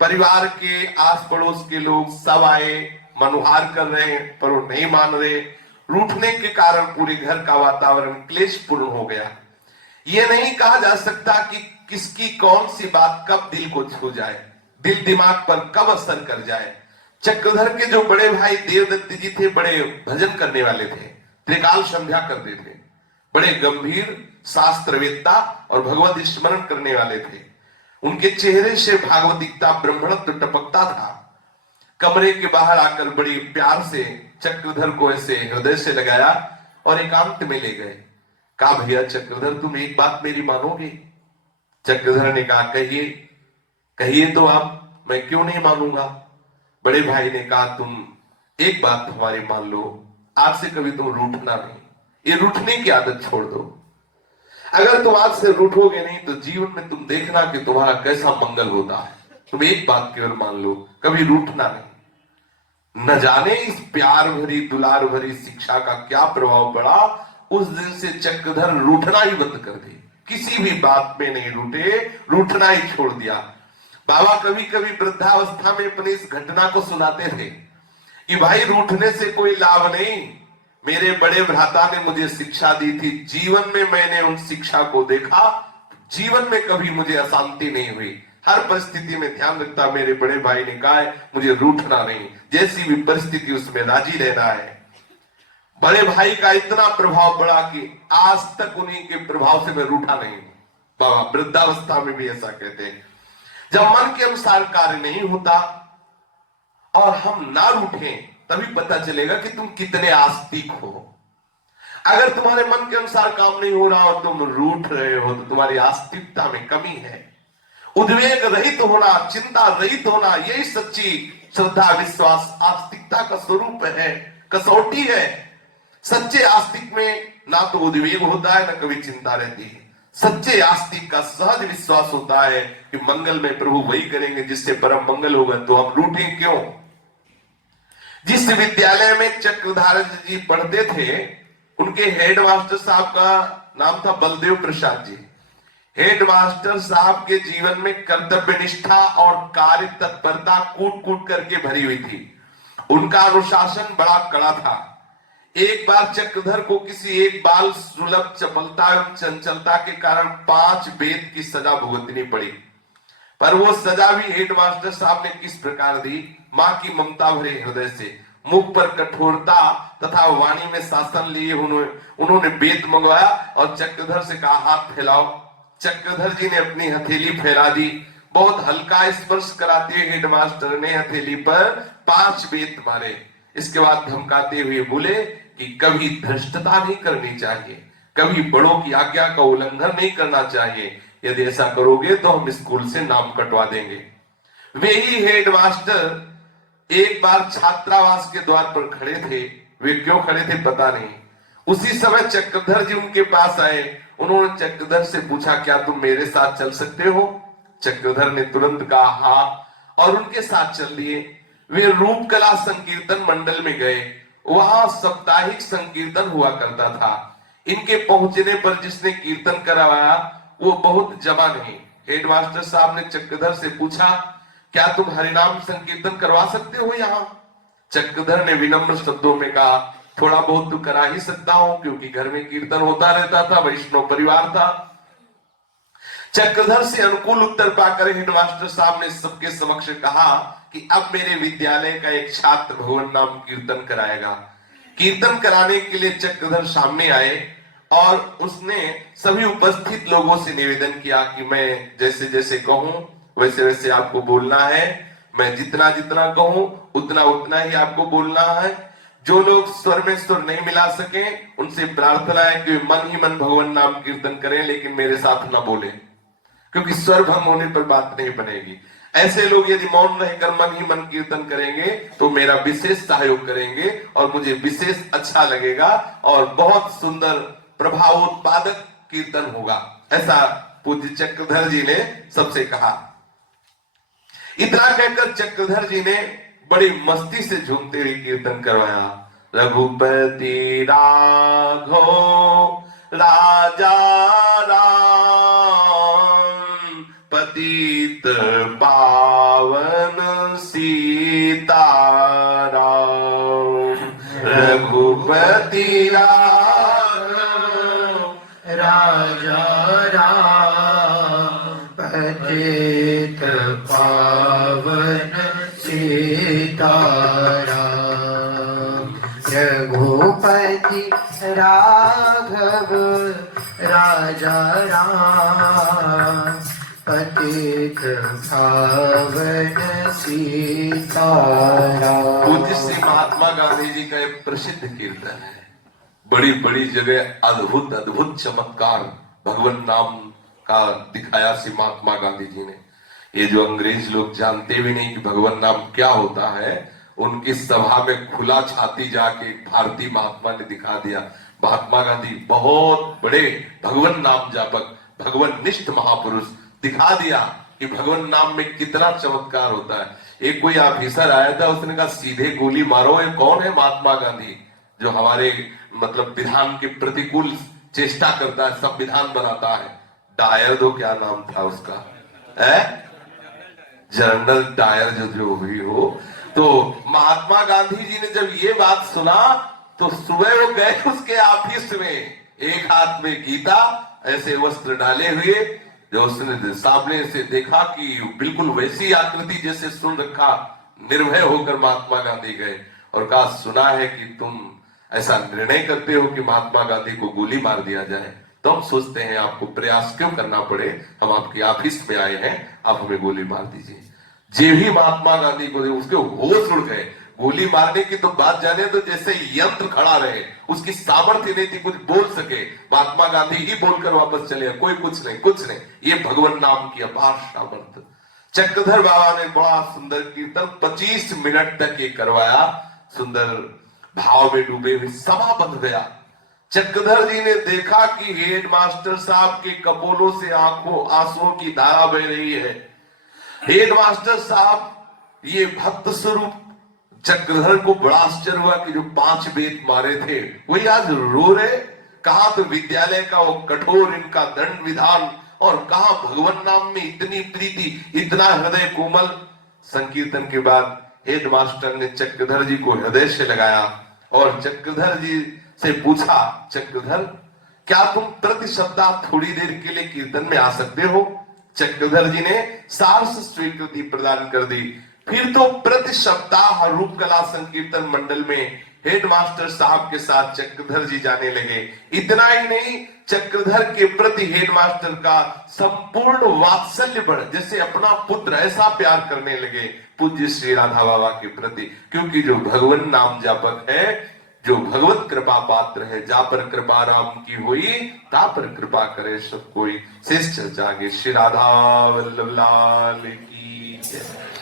परिवार के आस पड़ोस के लोग सब आए, मनुहार कर रहे हैं पर वो नहीं मान रहे। रूठने के कारण पूरे घर का वातावरण क्लेशपूर्ण हो गया। ये नहीं कहा जा सकता कि किसकी कौन सी बात कब दिल को छू जाए, दिल दिमाग पर कब असर कर जाए। चक्रधर के जो बड़े भाई देवदत्त जी थे, बड़े भजन करने वाले थे, त्रिकाल संध्या करते थे, बड़े गंभीर शास्त्रवेत्ता और भगवत स्मरण करने वाले थे। उनके चेहरे से भागवतिकता, ब्रह्मणत्व टपकता था। कमरे के बाहर आकर बड़ी प्यार से चक्रधर को ऐसे हृदय से लगाया और एकांत में ले गए। कहा, भैया चक्रधर, तुम एक बात मेरी मानोगे? चक्रधर ने कहा, कहिए। कहिए तो आप, मैं क्यों नहीं मानूंगा। बड़े भाई ने कहा, तुम एक बात हमारी मान लो, आज से कभी तुम रूठना नहीं, ये रूठने की आदत छोड़ दो। अगर तुम आज से रूठोगे नहीं तो जीवन में तुम देखना कि तुम्हारा कैसा मंगल होता है। तुम एक बात केवल मान लो, कभी रूठना नहीं। न जाने इस प्यार भरी, दुलार भरी शिक्षा का क्या प्रभाव पड़ा। उस दिन से चक्रधर रूठना ही बंद कर दी। किसी भी बात में नहीं रूठे, रूठना ही छोड़ दिया। बाबा कभी कभी वृद्धावस्था में अपनी इस घटना को सुनाते थे कि भाई, रूठने से कोई लाभ नहीं। मेरे बड़े भ्राता ने मुझे शिक्षा दी थी, जीवन में मैंने उन शिक्षा को देखा, जीवन में कभी मुझे अशांति नहीं हुई। हर परिस्थिति में ध्यान रखता। मेरे बड़े भाई ने कहा है, मुझे रूठना नहीं, जैसी भी परिस्थिति उसमें राजी रहना है। बड़े भाई का इतना प्रभाव पड़ा कि आज तक उन्हीं के प्रभाव से मैं रूठा नहीं। बाबा वृद्धावस्था में भी ऐसा कहते हैं, जब मन के अनुसार कार्य नहीं होता और हम ना रूठें, तभी पता चलेगा कि तुम कितने आस्तिक हो। अगर तुम्हारे मन के अनुसार काम नहीं हो रहा और तुम रूठ रहे हो तो तुम्हारी आस्तिकता में कमी है। उद्वेग रहित होना, चिंता रहित होना, यही सच्ची श्रद्धा, विश्वास, आस्तिकता का स्वरूप है, कसौटी है। सच्चे आस्तिक में ना तो उद्वेग होता है, ना कभी चिंता रहती है। सच्चे आस्तिक का सहज विश्वास होता है कि मंगल में प्रभु वही करेंगे जिससे परम मंगल होगा, तो हम रूठें क्यों। जिस विद्यालय में चक्रधारी जी पढ़ते थे, उनके हेडमास्टर साहब का नाम था बलदेव प्रसाद जी। हेडमास्टर साहब के जीवन में कर्तव्य निष्ठा और कार्य तत्परता कूट कूट करके भरी हुई थी। उनका अनुशासन बड़ा कड़ा था। एक बार चक्रधर को किसी एक बाल सुलभ चपलता एवं चंचलता के कारण 5 वेद की सजा भुगतनी पड़ी। पर वो सजा भी हेडमास्टर साहब ने किस प्रकार दी। मां की ममता भरे हृदय से, मुख पर कठोरता तथा वाणी में शासन लिए उन्होंने वेद मंगवाया और चक्रधर से कहा, हाथ फैलाओ। चक्रधर जी ने अपनी हथेली फैला दी। बहुत हल्का स्पर्श कराते हुए हेडमास्टर ने हथेली पर 5 वेद मारे। इसके बाद धमकाते हुए बोले कि कभी धृष्टता नहीं करनी चाहिए, कभी बड़ों की आज्ञा का उल्लंघन नहीं करना चाहिए। यदि ऐसा करोगे तो हम स्कूल से नाम कटवा देंगे। वे ही हेडमास्टर एक बार छात्रावास के द्वार पर खड़े थे। वे क्यों खड़े थे पता नहीं। उसी समय चक्रधर जी उनके पास आए। उन्होंने चक्रधर से पूछा, क्या तुम मेरे साथ चल सकते हो? चक्रधर ने तुरंत कहा हाँ, और उनके साथ चल दिए। वे रूपकला संकीर्तन मंडल में गए। वहां साप्ताहिक संकीर्तन हुआ करता था। इनके पहुंचने पर जिसने कीर्तन करवाया वो बहुत जमा नहीं। हेडमास्टर साहब ने चक्रधर से पूछा, क्या तुम हरिनाम संकीर्तन करवा सकते हो यहाँ? चक्रधर ने विनम्र शब्दों में कहा, थोड़ा बहुत तो करा ही सकता हूं, क्योंकि घर में कीर्तन होता रहता था, वैष्णव परिवार था। चक्रधर से अनुकूल उत्तर पाकर हेडमास्टर साहब ने सबके समक्ष कहा कि अब मेरे विद्यालय का एक छात्र भवन नाम कीर्तन कराएगा। कीर्तन कराने के लिए चक्रधर सामने आए और उसने सभी उपस्थित लोगों से निवेदन किया कि मैं जैसे जैसे कहूं वैसे वैसे आपको बोलना है। मैं जितना जितना कहूं उतना उतना ही आपको बोलना है। जो लोग स्वर में स्वर नहीं मिला सके उनसे प्रार्थना है कि मन ही मन भगवान नाम कीर्तन करें, लेकिन मेरे साथ ना बोले, क्योंकि स्वर भंग होने पर बात नहीं बनेगी। ऐसे लोग यदि मौन रहकर मन ही मन कीर्तन करेंगे तो मेरा विशेष सहयोग करेंगे और मुझे विशेष अच्छा लगेगा और बहुत सुंदर प्रभावोत्पादक कीर्तन होगा, ऐसा पूज्य चक्रधर जी ने सबसे कहा। इतना कहकर चक्रधर जी ने बड़ी मस्ती से झूमते हुए कीर्तन करवाया। रघुपति राघव राजा राम, पतित पावन सीताराम। रघुपति राघव राजा राम, पतित पावन सीताराम। रघुपति राघव राजा राम, पतित पावन सीताराम। पूज्य श्री महात्मा गांधी जी का एक प्रसिद्ध कीर्तन है। बड़ी बड़ी जगह अद्भुत अद्भुत चमत्कार भगवान नाम का दिखाया श्री महात्मा गांधी जी ने। ये जो अंग्रेज लोग जानते भी नहीं कि भगवान नाम क्या होता है, उनकी सभा में खुला छाती जाके भारतीय महात्मा ने दिखा दिया। महात्मा गांधी बहुत बड़े भगवान नाम जापक, भगवान निष्ठ महापुरुष, दिखा दिया कि भगवान नाम में कितना चमत्कार होता है। एक कोई ऑफिसर आया था, उसने कहा सीधे गोली मारो। ये कौन है? महात्मा गांधी, जो हमारे मतलब विधान के प्रतिकूल चेष्टा करता है, संविधान बनाता है। डायर दो, क्या नाम था उसका, जनरल डायर जो भी हो। तो महात्मा गांधी जी ने जब ये बात सुना तो सुबह वो गए उसके ऑफिस में, एक हाथ में गीता, ऐसे वस्त्र डाले हुए, जो उसने सामने से देखा कि बिल्कुल वैसी आकृति जैसे सुन रखा, निर्भय होकर महात्मा गांधी गए और कहा सुना है कि तुम ऐसा निर्णय करते हो कि महात्मा गांधी को गोली मार दिया जाए, तो हम सोचते हैं आपको प्रयास क्यों करना पड़े, हम आपके ऑफिस में आए हैं, आप हमें गोली मार दीजिए। जे भी महात्मा गांधी को उसके होश उड़ गए। गोली मारने की तो बात जाने तो जैसे यंत्र खड़ा रहे, उसकी सामर्थ्य नहीं थी कुछ बोल सके। महात्मा गांधी ही बोलकर वापस चले, कोई कुछ नहीं, कुछ नहीं। ये भगवान नाम की अपार सामर्थ्य। चक्रधर बाबा ने बड़ा सुंदर कीर्तन 25 मिनट तक ये करवाया। सुंदर भाव में डूबे हुए सभा बंध गया। चक्रधर जी ने देखा कि हेड मास्टर साहब के कपोलों से आंसुओं की धारा बह रही है। हेड मास्टर साहब ये भक्त स्वरूप, चक्रधर को बड़ा आश्चर्य हुआ कि जो 5 वेद मारे थे वही आज रो रहे। कहा तो विद्यालय का वो कठोर इनका दंड विधान, और कहा भगवान नाम में इतनी प्रीति, इतना हृदय कोमल। संकीर्तन के बाद हेड मास्टर ने चक्रधर जी को हृदय से लगाया और चक्रधर जी से पूछा, चक्रधर क्या तुम प्रति सप्ताह थोड़ी देर के लिए कीर्तन में आ सकते हो? चक्रधर जी ने साहस स्वीकृति प्रदान कर दी। फिर तो प्रति सप्ताह रूप कला संकीर्तन मंडल में हेड मास्टर साहब के साथ चक्रधर जी जाने लगे। इतना ही नहीं, चक्रधर के प्रति हेड मास्टर का संपूर्ण वात्सल्य बढ़, जैसे अपना पुत्र ऐसा प्यार करने लगे पूज्य श्री राधा बाबा के प्रति। क्योंकि जो भगवान नाम जापक है, जो भगवत कृपा पात्र है, जा पर कृपा राम की हुई, ता पर कृपा करे सब कोई। शेष चर्चा आगे। श्री राधा वल्लभ लाल की जय।